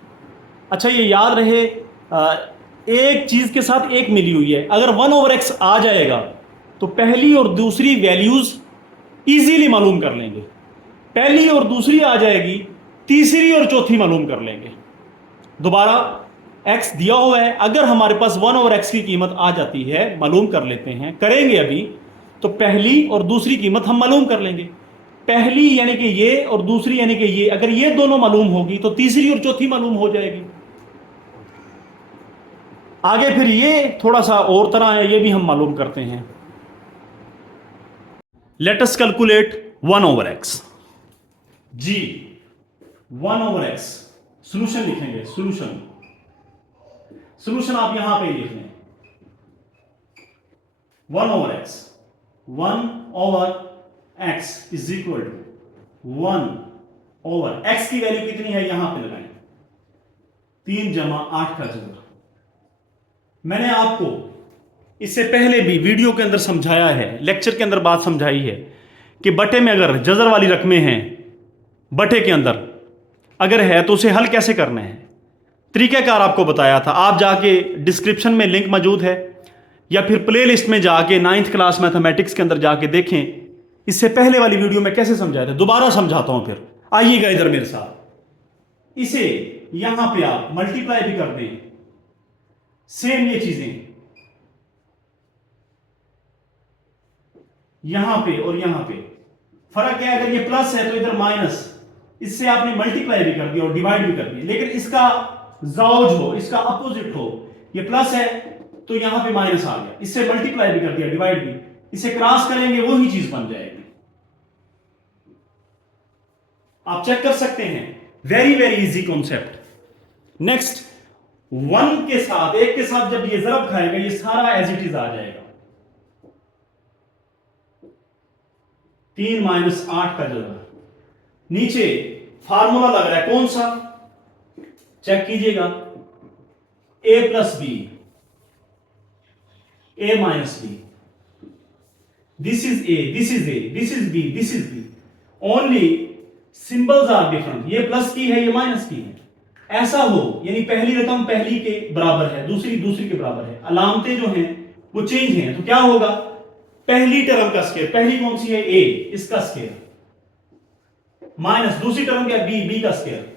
अच्छा, ये याद रहे, एक चीज़ के साथ एक मिली हुई है। अगर 1/x आ जाएगा तो पहली और दूसरी वैल्यूज़ इजीली मालूम कर लेंगे, पहली और दूसरी आ जाएगी, तीसरी और चौथी मालूम कर लेंगे। दोबारा x दिया हुआ है, अगर हमारे पास 1/x की कीमत आ जाती है, मालूम कर लेते हैं, करेंगे अभी, तो पहली और दूसरी कीमत हम मालूम कर लेंगे। पहली यानी कि ये और दूसरी यानी कि ये, अगर ये दोनों मालूम होगी तो तीसरी और चौथी मालूम हो जाएगी। आगे फिर ये थोड़ा सा और तरह है, ये भी हम मालूम करते हैं। Let us calculate 1/x। जी, 1/x सॉल्यूशन लिखेंगे। सॉल्यूशन आप यहां पे लिख लें, 1/x 1/x is equal to 1/x की वैल्यू कितनी है यहां पे लगाएं, 3 जमा 8 का जबर। मैंने आपको इससे पहले भी वीडियो के अंदर समझाया है, लेक्चर के अंदर बात समझाई है कि बटे में अगर जजर वाली रकमें हैं, बटे के अंदर अगर है तो उसे हल कैसे करना है, तरीक़ाकार आपको बताया था। आप जाके डिस्क्रिप्शन में लिंक मौजूद है या फिर प्ले लिस्ट में जाके 9th क्लास मैथमेटिक्स के अंदर जाके देखें, इससे पहले वाली वीडियो में कैसे समझाया था। दोबारा समझाता हूं, फिर आइएगा इधर मेरे साथ। इसे यहां पे आप मल्टीप्लाई भी कर दें, सेम ये चीजें यहां पे और यहां पे फर्क क्या है, अगर ये प्लस है तो इधर माइनस, इससे आपने मल्टीप्लाई भी कर दिया और डिवाइड भी कर दिया। लेकिन इसका जाउज हो, इसका अपोजिट हो, ये प्लस है तो यहां पे माइनस आ गया, इससे मल्टीप्लाई भी कर दिया, डिवाइड भी, इसे क्रॉस करेंगे वही चीज बन जाएगी। आप चेक कर सकते हैं, very very easy concept. Next, 1 के साथ, 1 के साथ जब ये जरब खाएगा, ये सारा एज इट इज आ जाएगा। 3 - 8 का जबर, नीचे फार्मूला लग रहा है, कौन सा, चेक कीजिएगा, a + b, a - b, this is a, this is a, this is b, this is b, only symbols are different, ये प्लस की है, ये माइनस की है। ऐसा हो यानी पहली रकम पहली के बराबर है, दूसरी दूसरी के बराबर है, अलामतें जो हैं वो चेंज हैं, तो क्या होगा, पहली टर्म का स्क्वायर, पहली कौन सी है, ए, इसका स्क्वायर, माइनस दूसरी टर्म क्या, बी, बी का स्क्वायर,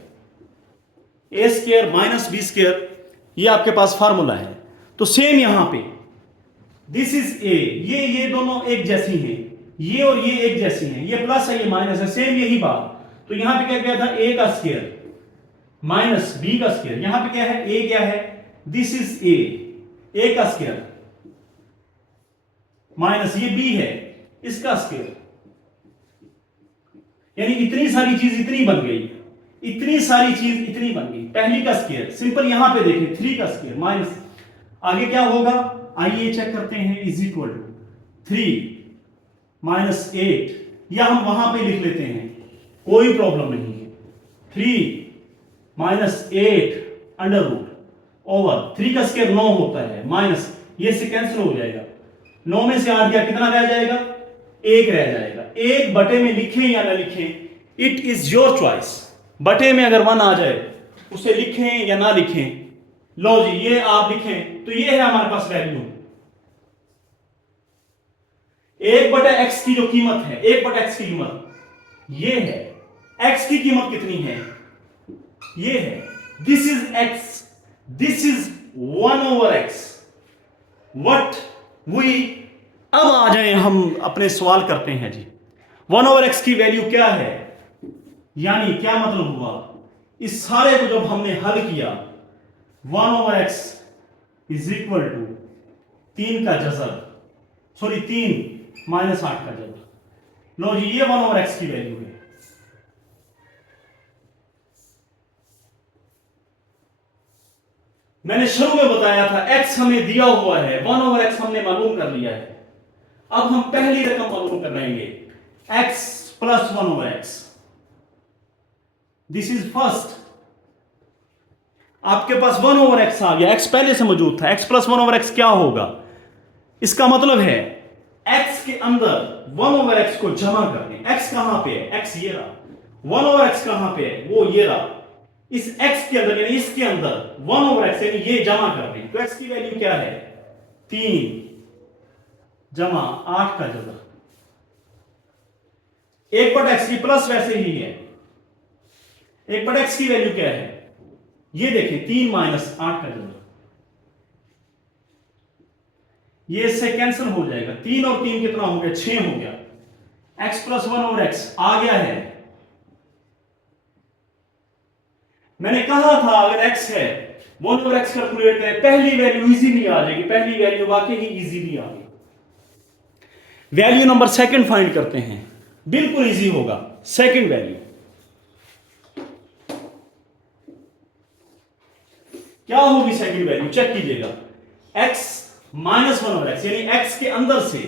ए स्क्वायर माइनस बी स्क्वायर, ये आपके पास फार्मूला है। तो सेम यहां पे दिस इज ए, ये दोनों एक जैसी हैं, ये और ये एक जैसी हैं, ये प्लस है ये माइनस है, सेम यही बात। तो यहां पे क्या क्या था, ए का स्क्वायर माइनस बी का स्क्वायर, यहां पे क्या है, ए क्या है, दिस इज ए का स्क्वायर माइनस ये बी है, इसका स्क्वायर, यानी इतनी सारी चीज इतनी बन गई, इतनी सारी चीज इतनी बन गई, पहली का स्क्वायर सिंपल, यहां पे देखें 3 का स्क्वायर माइनस, आगे क्या होगा, आइए चेक करते हैं, इज इक्वल टू 3 माइनस 8, या हम वहां पे लिख लेते हैं, कोई प्रॉब्लम नहीं है, 3 माइनस 8 अंडर रूट ओवर 3 का स्क्वायर 9 होता है, माइनस ये से कैंसिल हो जाएगा, 9 में से 8 गया, कितना रह जाएगा, 1 रह जाएगा। 1 बटे में लिखें या ना लिखें, इट इज योर चॉइस, बटे में अगर 1 आ जाए उसे लिखें या ना लिखें, लो जी ये आप लिखें तो ये है हमारे पास वैल्यू, 1 बटे एक्स की जो कीमत है, 1 बटे एक्स की कीमत ये है, एक्स की कीमत कितनी है, ये है, this is X, this is 1 over X, what we, अब आ जाए हम अपने सवाल करते हैं जी, 1 ओवर एक्स की वैल्यू क्या है, यानी क्या मतलब हुआ, इस सारे को जब हमने हल किया, 1 over x is equal to 3 का जज़र, सॉरी 3 माइनस 8 का जज़र, लो जी ये 1 ओवर एक्स की वैल्यू है। मैंने शुरू में बताया था x हमें दिया हुआ है, 1 ओवर x हमने मालूम कर लिया है, अब हम पहली रकम मालूम कर लेंगे, x plus 1 over x, this is first, आपके पास 1 ओवर x आ गया, x पहले से मौजूद था, x प्लस 1 ओवर x क्या होगा, इसका मतलब है x के अंदर 1 ओवर x को जमा कर दें, x कहां पे है, x ये रहा, 1 ओवर x कहां पे है, वो ये रहा, इस x के अंदर यानी इसके अंदर 1 ओवर x यानी ये जमा कर दें, तो x की वैल्यू क्या है, 3 जमा 8 का जज़र, 1 बटा x की प्लस वैसे ही है, 1 बटा x की वैल्यू क्या है, ये देखें 3 माइनस 8 का जज़र, ये इससे कैंसिल हो जाएगा, 3 और 3 कितना हो गया, 6 हो गया, x प्लस 1 ओवर x आ गया है। मैंने कहा था अगर x है 1 ओवर x कैलकुलेट करें, पहली वैल्यू इजीली आ जाएगी, पहली वैल्यू वाकई ही इजीली आ गई। वैल्यू नंबर सेकंड फाइंड करते हैं, बिल्कुल इजी होगा, सेकंड वैल्यू क्या होगी, सेकंड वैल्यू चेक कीजिएगा, x माइनस 1 ओवर x, यानी x के अंदर से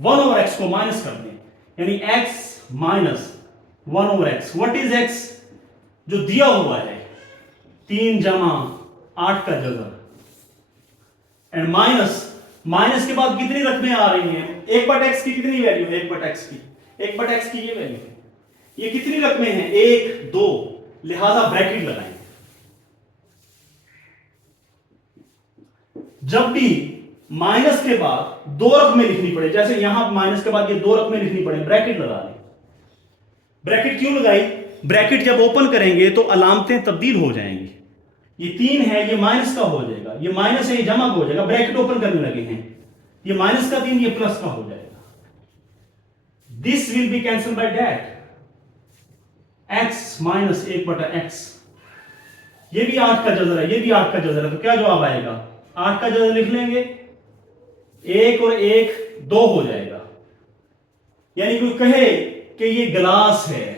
1 ओवर x को माइनस कर दें, यानी x minus 1 over x, what is x, जो दिया हुआ है 3 जमा 8 का जज़र, एंड माइनस के बाद कितनी रकमें आ रही हैं, 1 बटा x की कितनी वैल्यू है, 1 बटा x की, 1 बटा x की ये वैल्यू है, ये कितनी रकमें हैं, 1 2, लिहाजा ब्रैकेट लगाएं, जब भी माइनस के बाद 2 रकमें लिखनी पड़े, जैसे यहां माइनस के बाद ये 2 रकमें लिखनी पड़े, ब्रैकेट लगा लें। ब्रैकेट क्यों लगाई, ब्रैकेट जब ओपन करेंगे तो अलामतें तब्दील हो जाएंगी, ये 3 है ये माइनस का हो जाएगा, ये माइनस है ये जमा का हो जाएगा, ब्रैकेट ओपन करने लगे हैं, ये माइनस का 3 ये प्लस का हो जाएगा, this will be cancel by that, x minus 1 बटा x, ये भी 8 का जज़र है, ये भी 8 का जज़र है, तो क्या जवाब आएगा, 8 का जज़र लिख लेंगे, 1 और 1 2 हो जाएगा, यानी कोई कहे कि ये गिलास है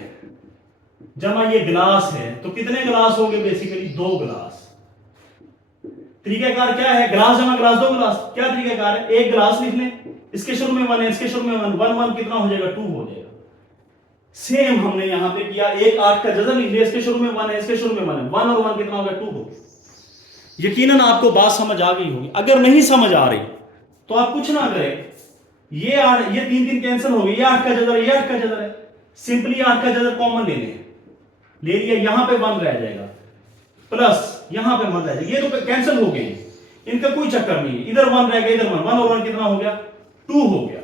जमा ये गिलास है, तो कितने गिलास होंगे, बेसिकली 2 गिलास। तरीकाकार क्या है, गिलास जमा गिलास 2 गिलास, क्या तरीकाकार है, एक गिलास लिख लें, इसके शुरू में 1 है, इसके शुरू में 1 कितना हो जाएगा, 2 हो जाएगा। सेम हमने यहां पे किया, 1 8 का जज़र लिख लिया, इसके शुरू में 1 है, इसके शुरू में 1 है, 1 और 1 कितना हो गया, 2 हो। यकीनन आपको बात समझ आ गई होगी, अगर नहीं समझ आ रही तो आप कुछ ना करें, ये 3 कैंसिल हो गए, ये 8 का जज़र है, ये 8 का जज़र है, सिंपली 8 का जज़र कॉमन ले लें, ले लिया, यहां पे 1 रह जाएगा, प्लस यहां पे 1 रह जाएगा, ये तो कैंसिल हो गए, इनका कोई चक्कर नहीं है, इधर 1 रह गया, इधर 1, 1 और 1 कितना हो गया, 2 हो गया।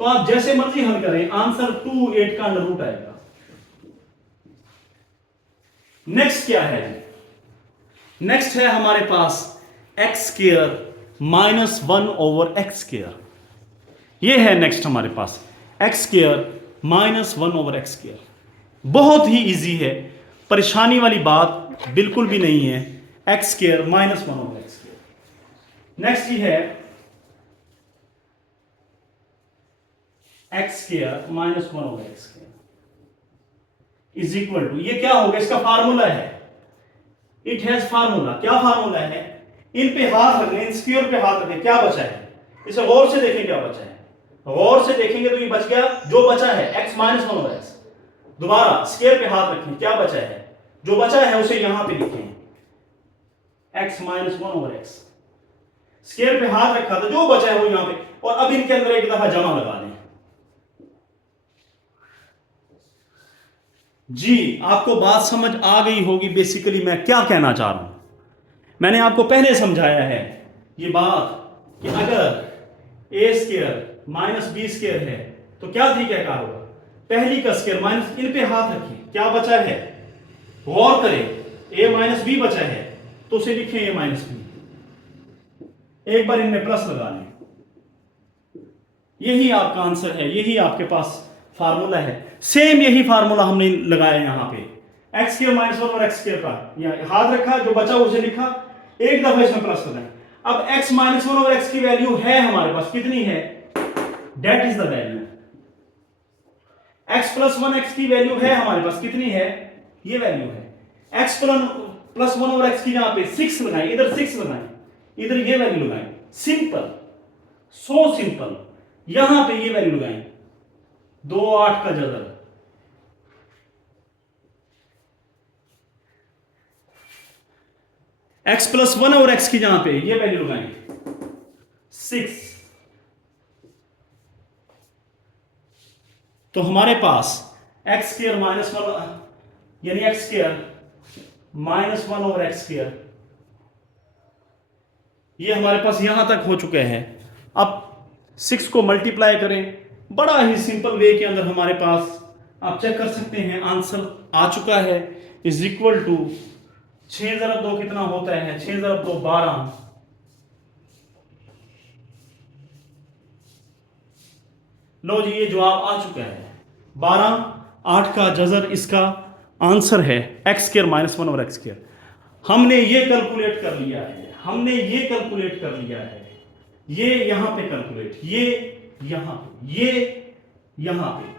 तो आप जैसे मर्जी हल करें, आंसर 2 8 का अंडर रूट आएगा। नेक्स्ट क्या है, नेक्स्ट है हमारे पास x square minus 1 over x square. ये है नेक्स्ट हमारे पास x square minus 1 over x square. बहुत ही इजी है, परेशानी वाली बात बिल्कुल भी नहीं है। X square minus 1 over x square. Next ये है x square minus 1 over x square is equal to, ये क्या होगा, इसका फार्मूला है, इट हैज फार्मूला। क्या फार्मूला है, इन पे हाथ रखने, इन स्क्वायर पे हाथ रखने, क्या बचा है, इसे गौर से देखें क्या बचा है, गौर से देखेंगे तो ये बच गया, जो बचा है एक्स माइनस 1 ओवर एक्स। दोबारा स्क्वायर पे हाथ रखें, क्या बचा है, जो बचा है उसे यहां पे लिखें, x minus 1 over x. Square पे हाथ रखा था, जो बचा है वो यहां पे, और अब इनके अंदर एक दफा जमा लगा दें। जी आपको बात समझ आ गई होगी बेसिकली मैं क्या कहना चाह रहा हूं। मैंने आपको पहले समझाया है ये बात कि अगर ए स्क्वायर माइनस बी स्क्वायर है तो क्या तरीका होगा, पहली का स्क्वायर माइनस, इन पे हाथ रखें, क्या बचा है, गौर करें, ए माइनस बी बचा है तो उसे लिखें ए माइनस बी, एक बार इनमें प्लस लगा लें, यही आपका आंसर है, यही आपके पास फार्मूला है। सेम यही फार्मूला हमने लगाया यहां पे, एक्स स्क्वायर माइनस 1 और एक्स स्क्वायर का हाथ रखा, जो बचा उसे लिखा, एक दफा इसमें प्लस लगाएं। अब x माइनस 1 और x की वैल्यू है हमारे पास, कितनी है, that is the value. x plus 1 x की वैल्यू है हमारे पास, कितनी है, ये वैल्यू है। x प्लस 1 और x की यहां पे 6 लगाएं, इधर 6 लगाएं, इधर ये वैल्यू लगाएं, सिंपल, सो सिंपल। यहां पे ये वैल्यू लगाएं, 2 8 का जदर, x प्लस 1 और x की जहां पे ये वैल्यू लगाएं 6, तो हमारे पास एक्स स्क्वायर माइनस 1 यानी x square minus 1 over x square, ये हमारे पास यहां तक हो चुके हैं। अब 6 को मल्टीप्लाई करें, बड़ा ही सिंपल वे के अंदर हमारे पास आप चेक कर सकते हैं आंसर आ चुका है, इज इक्वल टू 6 ज़रब 2 कितना होता है, 6 ज़रब 2 12, लो जी ये जवाब आ चुका है 12, 8 का जजर इसका आंसर है एक्स स्क्वायर माइनस 1 और एक्स स्क्वायर। हमने ये कैलकुलेट कर लिया है, हमने ये कैलकुलेट कर लिया है, ये यहां पे कैलकुलेट, ये यहां पे, ये यहां पे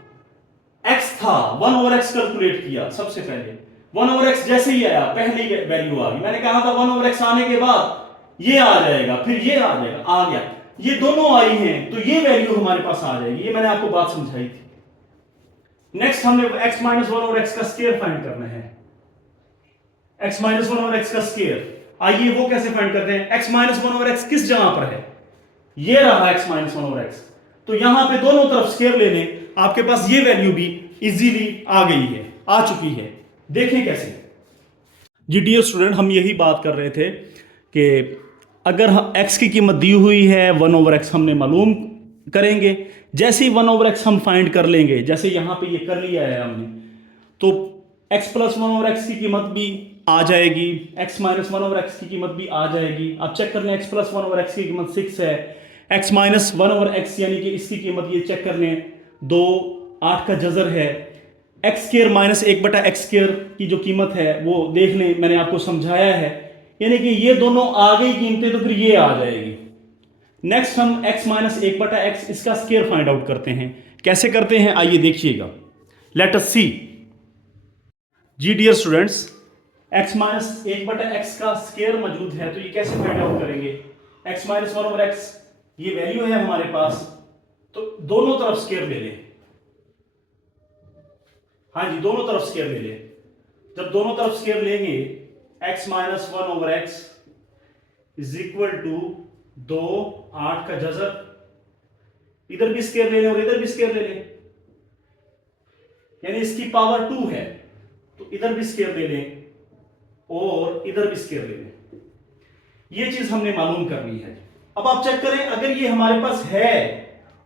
x था 1 ओवर x कैलकुलेट किया, सबसे पहले 1 ओवर x जैसे ही आया पहली वैल्यू आ गई, मैंने कहा था 1 ओवर x आने के बाद ये आ जाएगा, फिर ये आ जाएगा, आ गया, ये दोनों आई हैं तो ये वैल्यू हमारे पास आ जाएगी, ये मैंने आपको बात समझाई थी। नेक्स्ट हमने x माइनस 1 और x का स्क्वायर फाइंड करना है, x माइनस 1 और x का स्क्वायर, आइए वो कैसे फाइंड करते हैं। x माइनस 1 और x किस जगह पर है, ये रहा x माइनस 1 और x, तो यहां पे दोनों तरफ स्क्वायर ले लें, आपके पास ये वैल्यू भी इजीली आ गई है, आ चुकी है। देखें कैसे जी डियर स्टूडेंट, हम यही बात कर रहे थे कि अगर x की कीमत दी हुई है 1 ओवर x हमने मालूम करेंगे, जैसे ही 1 ओवर x हम फाइंड कर लेंगे, जैसे यहां पे ये कर लिया है हमने, तो x प्लस 1 ओवर x की कीमत भी आ जाएगी, x माइनस 1 ओवर x की कीमत भी आ जाएगी। आप चेक कर लें, x प्लस 1 ओवर x की कीमत 6 है, x माइनस 1 ओवर x यानी कि इसकी कीमत ये चेक कर लें 2 8 का जजर है, एक्स स्क्वायर माइनस 1 बटा एक्स स्क्वायर की जो कीमत है वो देख लें, मैंने आपको समझाया है, यानी कि ये दोनों आ गई कीमतें तो फिर ये आ जाएगी। नेक्स्ट हम x माइनस 1 बटा एक्स इसका स्क्वायर फाइंड आउट करते हैं, कैसे करते हैं आइए देखिएगा, लेट अस सी। जी डियर स्टूडेंट्स, x माइनस 1 बटा एक्स का स्क्वायर मौजूद है, तो ये कैसे फाइंड आउट करेंगे, x माइनस 1 ओवर एक्स ये वैल्यू है हमारे पास, तो दोनों तरफ स्क्वायर ले लें, हाँ जी दोनों तरफ स्क्वायर ले लें। जब दोनों तरफ स्क्वायर लेंगे x minus 1 over x is equal to 2 8 का जजर, इधर भी स्क्वायर ले लें और इधर भी स्क्वायर ले लें, यानी इसकी पावर 2 है, तो इधर भी स्क्वायर ले लें और इधर भी स्क्वायर ले लें। ये चीज हमने मालूम करनी है। अब आप चेक करें, अगर ये हमारे पास है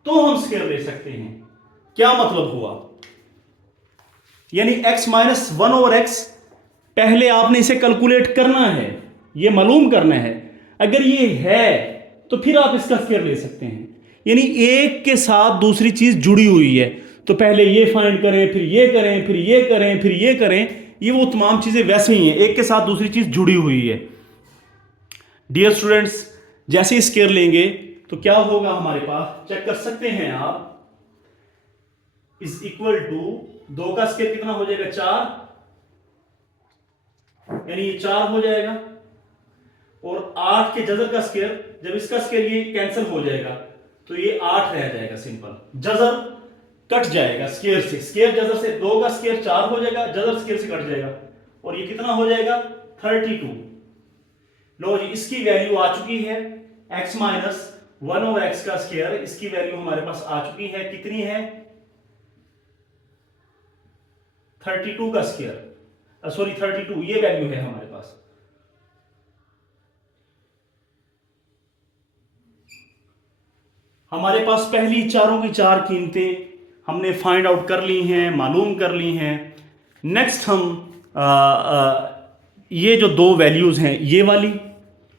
तो हम स्क्वायर ले सकते हैं। क्या मतलब हुआ, यानी x माइनस 1/x पहले आपने इसे कैलकुलेट करना है, ये मालूम करना है। अगर ये है तो फिर आप इसका स्क्वायर ले सकते हैं। यानी एक के साथ दूसरी चीज जुड़ी हुई है, तो पहले ये फाइंड करें, फिर ये करें, फिर ये करें, फिर ये करें। ये वो तमाम चीजें वैसे ही हैं, एक के साथ दूसरी चीज जुड़ी हुई है। डियर स्टूडेंट्स, जैसे स्क्वायर लेंगे तो क्या होगा हमारे पास, चेक कर सकते हैं आप, इज इक्वल टू 2 का स्क्वायर कितना हो जाएगा 4, यानी ये 4 हो जाएगा। और 8 के जजर का स्क्वायर, जब इसका स्क्वायर ये कैंसिल हो जाएगा तो ये 8 रह जाएगा। सिंपल, जजर कट जाएगा स्क्वायर से, स्क्वायर जजर से 2 का स्क्वायर 4 हो जाएगा, जजर स्क्वायर से कट जाएगा और ये कितना हो जाएगा 32। लो जी, इसकी वैल्यू आ चुकी है x माइनस 1/x का स्क्वायर, इसकी वैल्यू हमारे पास आ चुकी है, कितनी है 32 का स्क्वायर, सॉरी 32, ये वैल्यू है हमारे पास। हमारे पास पहली चारों की 4 कीमतें हमने फाइंड आउट कर ली हैं, मालूम कर ली हैं। नेक्स्ट हम ये जो 2 वैल्यूज हैं, ये वाली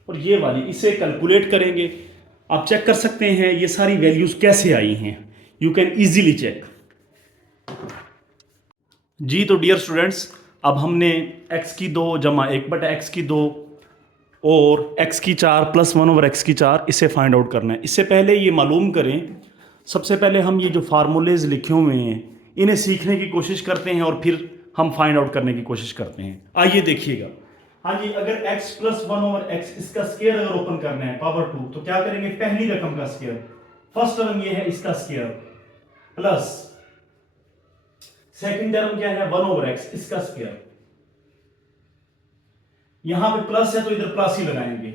और ये वाली, इसे कैलकुलेट करेंगे। आप चेक कर सकते हैं ये सारी वैल्यूज कैसे आई हैं, यू कैन इजीली चेक। जी तो डियर स्टूडेंट्स, अब हमने x की 2 जमा 1/x की 2 और x की 4 प्लस 1/x की 4 इसे फाइंड आउट करना है। इससे पहले ये मालूम करें, सबसे पहले हम ये जो फार्मूलेज लिखे हुए हैं इन्हें सीखने की कोशिश करते हैं और फिर हम फाइंड आउट करने की कोशिश करते हैं। आइए देखिएगा। हाँ जी, अगर x प्लस 1/x इसका स्क्वायर अगर ओपन करना है पावर 2, तो क्या करेंगे, पहली रकम का स्क्वायर, फर्स्ट टर्म ये है इसका स्क्वायर, प्लस सेकंड टर्म क्या है 1/x इसका स्क्वायर। यहां पे प्लस है तो इधर प्लस ही लगाएंगे,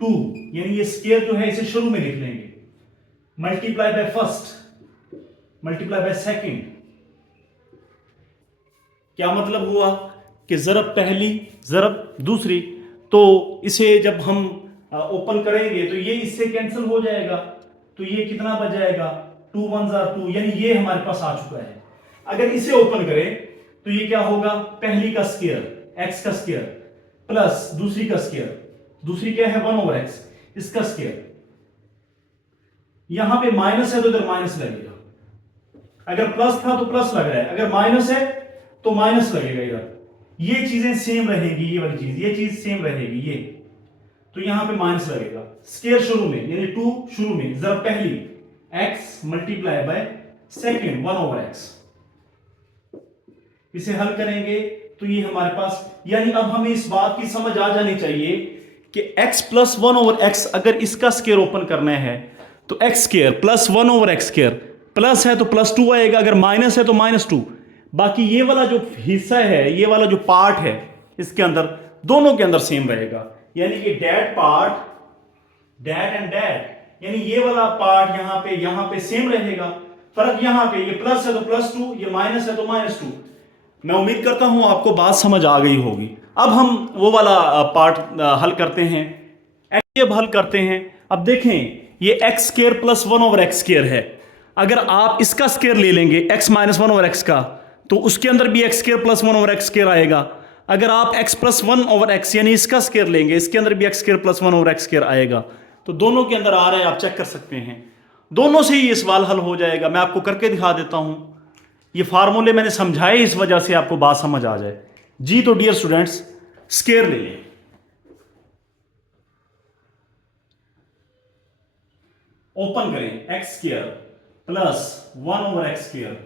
2, यानी ये स्क्वायर जो है इसे शुरू में लिख लेंगे, multiply by first multiply by second. क्या मतलब हुआ कि ज़रब पहली ज़रब दूसरी, तो इसे जब हम ओपन करेंगे तो ये इससे कैंसिल हो जाएगा, तो ये कितना बच जाएगा 2 1 2, यानी ये हमारे पास आ चुका है। अगर इसे ओपन करें तो ये क्या होगा, पहली का स्क्वायर x का स्क्वायर प्लस दूसरी का स्क्वायर, दूसरी क्या है 1/x इसका स्क्वायर। यहां पे माइनस है तो इधर माइनस लगेगा, अगर प्लस था तो प्लस लग रहा है, अगर माइनस है तो माइनस लगेगा इधर। ये चीजें सेम रहेगी, ये वाली चीज, ये चीज सेम रहेगी, ये तो यहां पे माइनस लगेगा। स्क्वायर शुरू में यानी 2 शुरू में, जरा पहली x multiply by second 1/x। इसे हल करेंगे तो ये हमारे पास, यानी अब हमें इस बात की समझ आ जानी चाहिए कि x प्लस 1/x अगर इसका स्क्वायर ओपन करना है तो x square plus 1/x square, plus है तो प्लस 2 आएगा, अगर माइनस है तो -2। बाकी ये वाला जो हिस्सा है, ये वाला जो पार्ट है इसके अंदर, दोनों के अंदर सेम रहेगा। यानी कि that part, that and that, यानी ये वाला पार्ट यहां पे सेम रहेगा। फर्क यहां पे, ये प्लस है तो +2, ये माइनस है तो -2। मैं उम्मीद करता हूं आपको बात समझ आ गई होगी। अब हम वो वाला पार्ट हल करते हैं, अब हल करते हैं। अब देखें, ये x square plus 1/x square है। अगर आप इसका स्क्वायर ले लेंगे x माइनस 1/x का, तो उसके अंदर भी x square plus 1/x square आएगा। अगर आप x प्लस 1/x यानी इसका स्क्वायर लेंगे, इसके अंदर भी x square plus 1/x square आएगा। तो दोनों के अंदर आ रहा है, आप चेक कर सकते हैं, दोनों से ही ये सवाल हल हो जाएगा। मैं आपको करके दिखा देता हूं, ये फार्मूले मैंने समझाए इस वजह से आपको बात समझ आ जाए। जी तो डियर स्टूडेंट्स, स्क्वायर ले लें, ओपन करें x square plus 1/x square,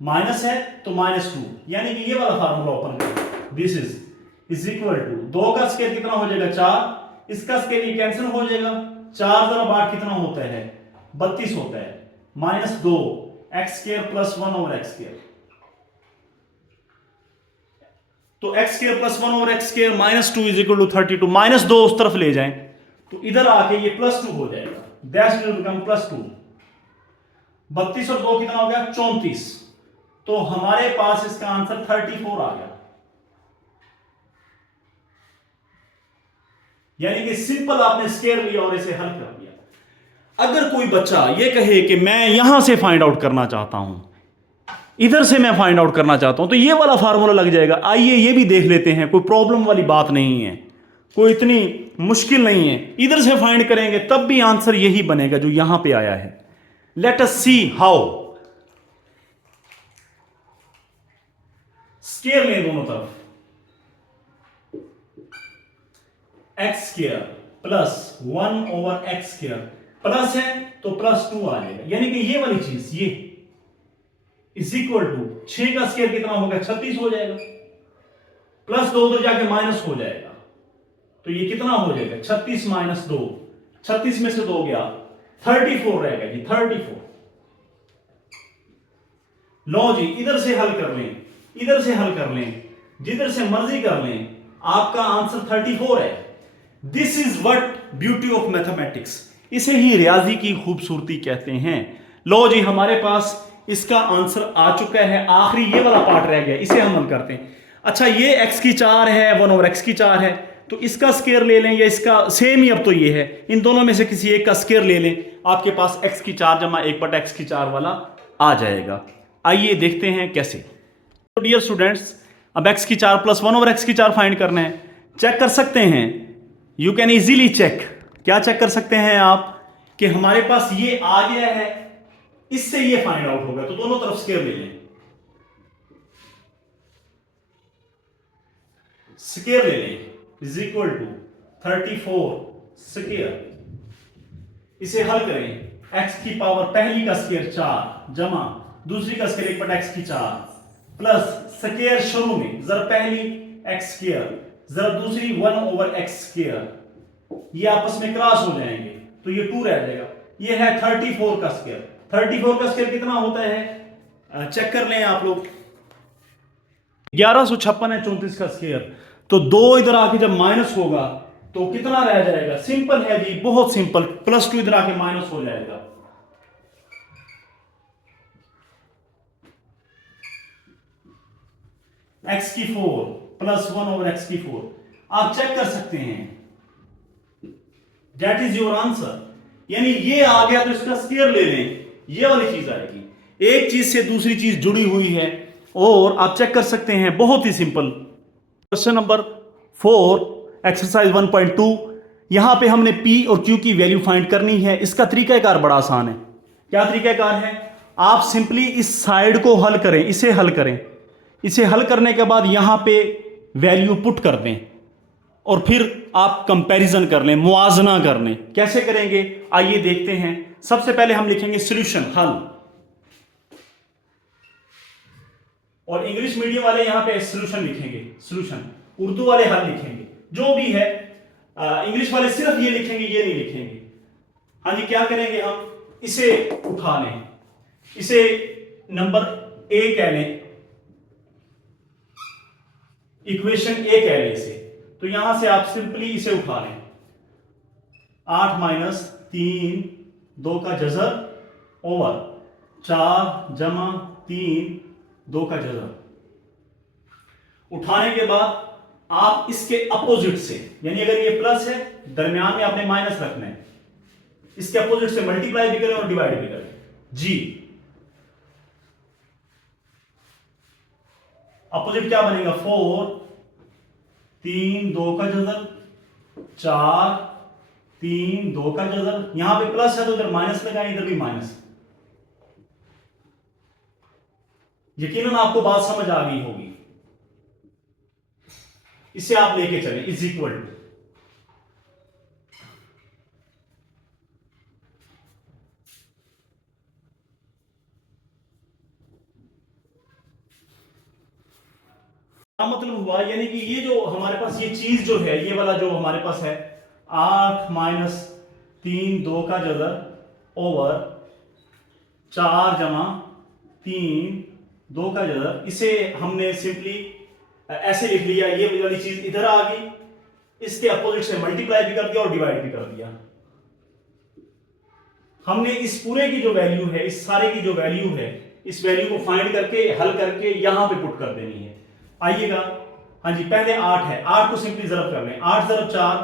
minus है तो -2, यानी कि ये वाला फार्मूला ओपन करें, दिस इज इक्वल टू 2 का स्क्वायर कितना हो जाएगा 4, इसका स्क्वायर ये कैंसिल हो जाएगा, 4 × 8 कितना होता है 32 होता है, -2 x square plus 1/x square. तो x square plus 1/x square -2 is equal to 32, -2 उस तरफ ले जाएं तो इधर आके ये +2 हो जाएगा, दैट विल बिकम +2। 32 और 2 कितना हो गया 34, तो हमारे पास इसका आंसर 34 आ गया। यानी कि सिंपल आपने स्केयर लिया और इसे हल कर दिया। अगर कोई बच्चा ये कहे कि मैं यहां से फाइंड आउट करना चाहता हूं, इधर से मैं फाइंड आउट करना चाहता हूं, तो ये वाला फार्मूला लग जाएगा। आइए ये भी देख लेते हैं, कोई प्रॉब्लम वाली बात नहीं है, कोई इतनी मुश्किल नहीं है। इधर से फाइंड करेंगे तब भी आंसर यही बनेगा जो यहां पे आया है। Late us see how. Square लें दोनों तरफ, x square plus 1/x square, plus है तो +2 आ जाएगा। यानी कि ये वाली चीज ये इज इक्वल टू 6 का स्केयर कितना होगा, 36 हो जाएगा, +2 उधर जाके माइनस हो जाएगा, तो ये कितना हो जाएगा 36 - 2, 36 में से 2 गया 34 रहेगा जी, 34। लो जी, इधर से हल कर लें, इधर से हल कर लें, जिधर से मर्जी कर लें, आपका आंसर 34 है। This is what beauty of mathematics. इसे ही रियाजी की खूबसूरती कहते हैं। लो जी, हमारे पास इसका आंसर आ चुका है। आखिरी ये वाला पार्ट रह गया, इसे हम हल करते हैं। अच्छा, ये x की 4 है, 1/x की 4 है, तो इसका स्केयर ले लें या इसका सेम ही, अब तो ये है, इन दोनों में से किसी एक का स्केयर ले लें, आपके पास x की 4 जमा 1/x की 4 वाला आ जाएगा। आइए देखते हैं कैसे। तो डियर स्टूडेंट्स, अब x की 4 प्लस 1/x की 4 फाइंड करना है। चेक कर सकते हैं, यू कैन इजीली चेक। क्या चेक कर सकते हैं आप कि हमारे पास ये आ गया है, इससे ये फाइंड आउट होगा, तो दोनों तरफ स्केयर ले लें, स्केयर ले लें, इज इक्वल टू 34 स्केयर। इसे हल करें, x की पावर पहली का स्केयर 4 जमा दूसरी का स्केयर 1/x की 4 प्लस स्केयर शुरू में जरा पहली x स्केयर जरा दूसरी 1/x स्केयर, ये आपस में क्रॉस हो जाएंगे तो ये 2 रह जाएगा। ये है 34 का स्केयर। 34 का स्केयर कितना होता है, चेक कर लें आप लोग। 1156 है 34 का स्केयर, तो 2 इधर आके जब माइनस होगा तो कितना रह जाएगा, सिंपल है जी, बहुत सिंपल, +2 इधर आके माइनस हो जाएगा। x की 4 प्लस 1/x की 4, आप चेक कर सकते हैं, दैट इज योर आंसर। यानी ये आ गया तो इसका स्केयर ले लें, ये वाली चीज आएगी। एक चीज से दूसरी चीज जुड़ी हुई है और आप चेक कर सकते हैं, बहुत ही सिंपल। क्वेश्चन नंबर 4 एक्सरसाइज 1.2, यहां पे हमने p और q की वैल्यू फाइंड करनी है। इसका तरीकाकार बड़ा आसान है। क्या तरीकाकार है, आप सिंपली इस साइड को हल करें, इसे हल करें, इसे हल करने के बाद यहां पे वैल्यू पुट कर दें और फिर आप कंपैरिजन कर लें, मुआजना कर लें। कैसे करेंगे आइए देखते हैं। सबसे पहले हम लिखेंगे सॉल्यूशन, हल, और इंग्लिश मीडियम वाले यहां पे सॉल्यूशन लिखेंगे, सॉल्यूशन, उर्दू वाले हल लिखेंगे, जो भी है। इंग्लिश वाले सिर्फ ये लिखेंगे, ये नहीं लिखेंगे। हाँ जी, क्या करेंगे हम, इसे उठा लें, इसे नंबर A कह लें, इक्वेशन A कह लें इसे, तो यहां से आप सिंपली इसे उठा लें। 8 - 3 2 का जज़र ओवर 4 जमा 3 2 का जज़र। उठाने के बाद आप इसके अपोजिट से, यानी अगर ये प्लस है दरमियान में आपने माइनस रखना है, इसके अपोजिट से मल्टीप्लाई भी करें और डिवाइड भी करें। जी, अपोजिट क्या बनेगा, 4 3 2 का जज़र 4 3 2 का जज़र। यहां पे प्लस है तो इधर माइनस लगाएं, इधर भी माइनस। यकीनन आपको बात समझ आ गई होगी। इसे आप लेके चलें, इज इक्वल टू, मतलब हुआ, यानी कि ये जो हमारे पास ये चीज जो है, ये वाला जो हमारे पास है 8 - 3 2 का जज़र ओवर 4 जमा 3 2 का जज़र, इसे हमने सिंपली ऐसे लिख लिया। ये वाली चीज इधर आ गई, इसके अपोजिट से मल्टीप्लाई भी कर दिया और डिवाइड भी कर दिया। हमने इस पूरे की जो वैल्यू है, इस सारे की जो वैल्यू है, इस वैल्यू को फाइंड करके हल करके यहां पे पुट कर देनी है। आइएगा, हाँ जी, पहले 8 है, 8 को सिंपली जरब कर लें, 8 जरब 4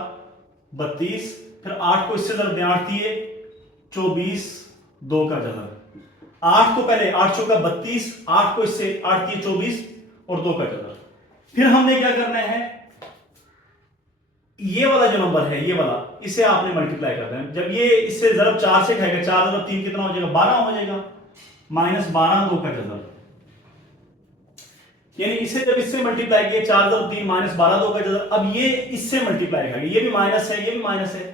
32, फिर 8 को इससे जरब दें, 8 दिए 24, 2 का जबर, 8 को पहले 8 चौका 32, 8 को इससे 8 दिए 24 और 2 का जबर। फिर हमने क्या करना है, ये वाला जो नंबर है ये वाला, इसे आपने मल्टीप्लाई कर देना। जब ये इससे जरब 4 से खाएगा, 4 जरब 3 कितना हो जाएगा, 12 हो जाएगा, -12 2 का जबर। यानी इसे जब इससे मल्टीप्लाई किया 4 जब 3 -12 2 का जबर, अब ये इससे मल्टीप्लाई करेंगे, ये भी माइनस है, ये भी माइनस है,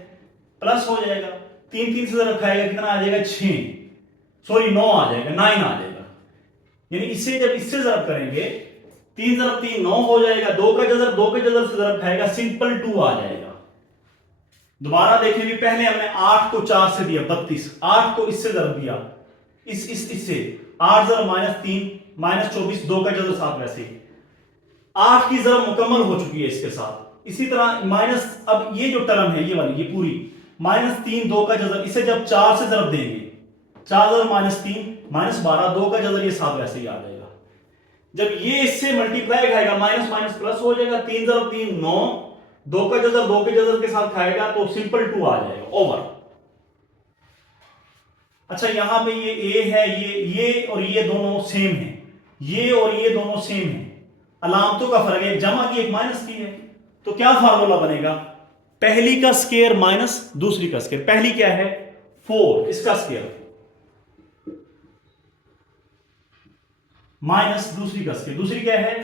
प्लस हो जाएगा, 3 3 से जब खाएगा कितना आ जाएगा 6, सॉरी 9 आ जाएगा, 9 आ जाएगा। यानी इससे जब इससे जब करेंगे 3 जब 3 9 हो जाएगा, 2 का जबर 2 के जबर से जब खाएगा सिंपल 2 आ जाएगा। दोबारा देखेंगे, पहले हमने 8 को 4 से दिया 32, 8 को इससे जब दिया इससे 8 जब -3 -24 2 का जबर 7, वैसे 8 की जरब मुकम्मल हो चुकी है इसके साथ। इसी तरह माइनस, अब ये जो टर्म है ये वाली, ये पूरी -3 2 का जबर, इसे जब 4 से जरब देंगे, 4 जबर -3 -12 2 का जबर, ये 7 वैसे ही आ जाएगा। जब ये इससे मल्टीप्लाई खाएगा माइनस माइनस प्लस हो जाएगा, 3 जरब 3 9, 2 का जबर 2 के जबर के साथ खाएगा तो सिंपल 2 आ जाएगा, ओवर। अच्छा, यहां पे ये ए है, ये और ये दोनों सेम है, ये और ये दोनों सेम है, अलामतों का फर्क है, एक जमा की एक माइनस की है। तो क्या फार्मूला बनेगा, पहली का स्क्वायर माइनस दूसरी का स्क्वायर। पहली क्या है 4, इसका स्क्वायर माइनस दूसरी का स्क्वायर, दूसरी क्या है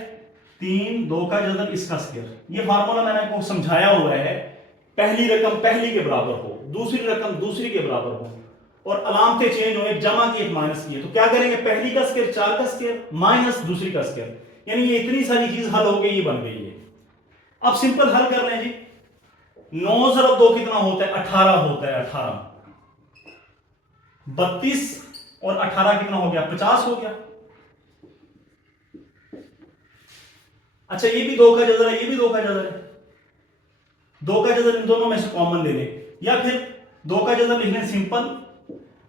3 2 का जबर, इसका स्क्वायर। ये फार्मूला मैंने आपको समझाया हुआ है, पहली रकम पहली के बराबर हो, दूसरी रकम दूसरी के बराबर हो और अलामतें चेंज हो, एक जमा की एक माइनस की है। तो क्या करेंगे, पहली का स्क्वायर 4 का स्क्वायर माइनस दूसरी का स्क्वायर, यानी ये इतनी सारी चीज हल हो गई, ये बन गई है। अब सिंपल हल कर लें जी, 9 जरब 2 कितना होता है 18 होता है, 18 32 और 18 कितना हो गया 50 हो गया। अच्छा, ये भी 2 का जबर है, ये भी 2 का जबर है, 2 का जबर इन दोनों में से कॉमन ले लें, या फिर 2 का जबर लिख लें सिंपल,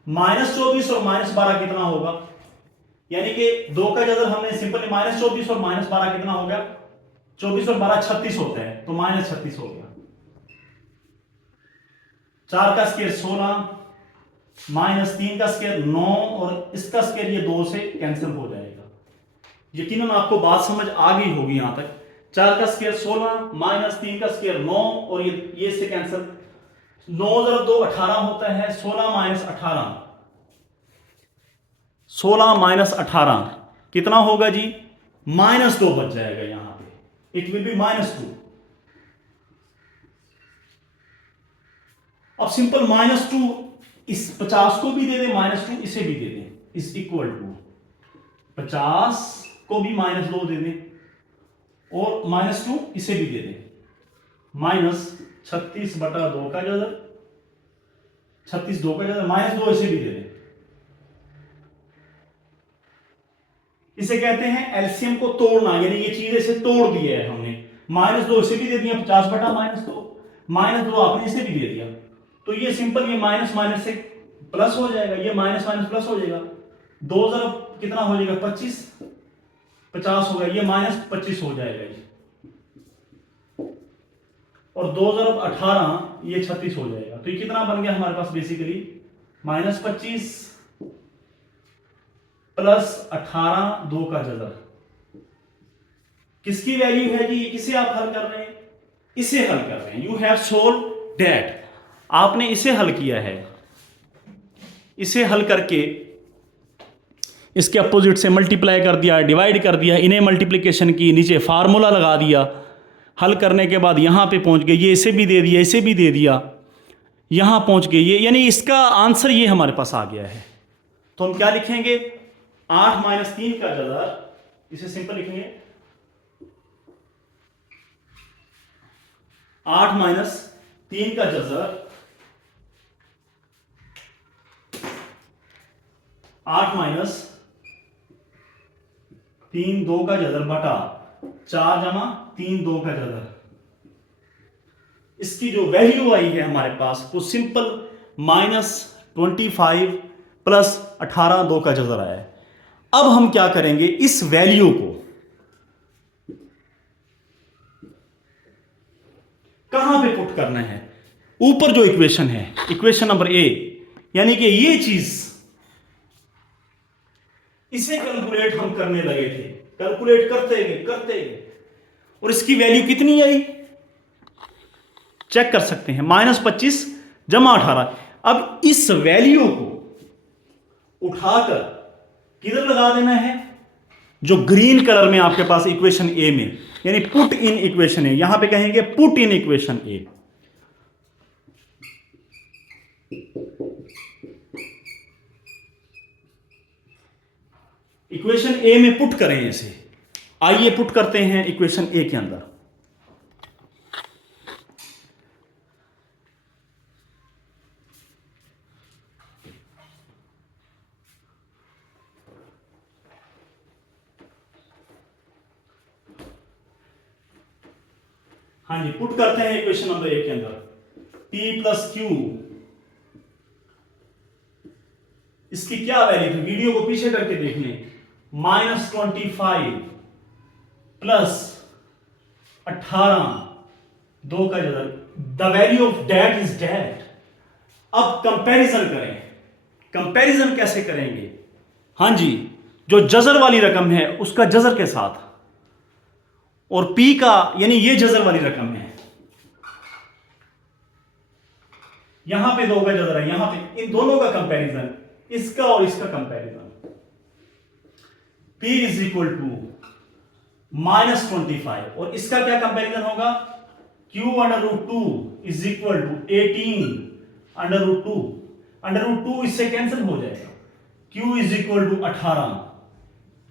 -24 और -12 कितना होगा, यानी कि 2 का जबर हमने सिंपल -24 और -12 कितना हो गया, 24 और 12 36 होता है, तो -36 हो गया। 4 का स्क्वायर 16 -3 का स्क्वायर 9 और इसका स्क्वायर ये 2 से कैंसिल हो जाएगा। यकीनन आपको बात समझ आ गई होगी यहां तक। 4 का स्क्वायर 16 -3 का स्क्वायर 9 और ये से कैंसिल, 9 जरब 2 18 होता है, 16 -18 कितना होगा जी, -2 बच जाएगा यहां पे, इट विल बी -2। अब सिंपल -2 इस 50 को भी दे दें, -2 इसे भी दे दें, इज इक्वल टू 50 को भी -2 दे दें और -2 इसे भी दे दें, -36/2 का जबर, 36 2 का जबर, -2 इसे भी दे दें। इसे कहते हैं एलसीएम को तोड़ना, यानी ये चीज इसे तोड़ दिया है हमने, -2 इसे भी दे दिया 50/-2, -2 आपने इसे भी दे दिया, तो ये सिंपल ये माइनस माइनस से प्लस हो जाएगा, ये माइनस माइनस प्लस हो जाएगा, 2 जरब कितना हो जाएगा 25, 50 होगा, ये -25 हो जाएगा ये, और 2 जरब 18 ये 36 हो जाएगा। तो ये कितना बन गया हमारे पास बेसिकली -25 + 18 2 का जबर। किसकी वैल्यू है जी, किसे आप हल कर रहे हैं, इसे हल कर रहे हैं। यू हैव सोल्व दैट, आपने इसे हल किया है, इसे हल करके इसके अपोजिट से मल्टीप्लाई कर दिया, डिवाइड कर दिया, इन्हें मल्टीप्लिकेशन की, नीचे फार्मूला लगा दिया, हल करने के बाद यहां पे पहुंच गए, ये इसे भी दे दिया, इसे भी दे दिया, यहां पहुंच गए ये, यानी इसका आंसर ये हमारे पास आ गया है। तो हम क्या लिखेंगे, 8 - 3 का जबर, इसे सिंपल लिखेंगे 8 - 3 का जबर, 8 - 3 2 का जबर बटा 4 जमा 3 2 का जबर। इसकी जो वैल्यू आई है हमारे पास वो सिंपल -25 + 18 2 का जबर आया है। अब हम क्या करेंगे, इस वैल्यू को कहां पे पुट करना है? ऊपर जो इक्वेशन है, इक्वेशन नंबर ए, यानी कि ये चीज, इसे कैलकुलेट हम करने लगे थे, कैलकुलेट करते गए और इसकी वैल्यू कितनी आई चेक कर सकते हैं, -25 जमा 18। अब इस वैल्यू को उठाकर किधर लगा देना है, जो ग्रीन कलर में आपके पास इक्वेशन ए में, यानी पुट इन इक्वेशन ए, यहां पे कहेंगे put in equation A. Equation A में पुट करें इसे। आइए पुट करते हैं इक्वेशन ए के अंदर। हाँ जी, पुट करते हैं इक्वेशन नंबर ए के अंदर। P प्लस क्यू, इसकी क्या वैल्यू थी, वीडियो को पीछे करके देख लें। -25 प्लस 18, 2 का जगह, the value of that is that. अब कंपैरिजन करें, कंपैरिजन कैसे करेंगे? हाँ जी, जो जजर वाली रकम है उसका जजर के साथ, और P का यानी ये जजर वाली रकम है, यहां पे 2 का जजर है, यहां पे इन दोनों का कंपैरिजन, इसका और इसका comparison. P is equal to -25 और इसका क्या कंपैरिजन होगा, Q√2 इज इक्वल टू 18√2, √2 इससे कैंसिल हो जाएगा, Q इज इक्वल टू 18।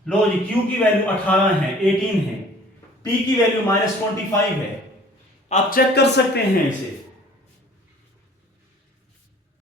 लो जी, Q की वैल्यू 18 है, 18 है, P की वैल्यू -25 है। आप चेक कर सकते हैं इसे,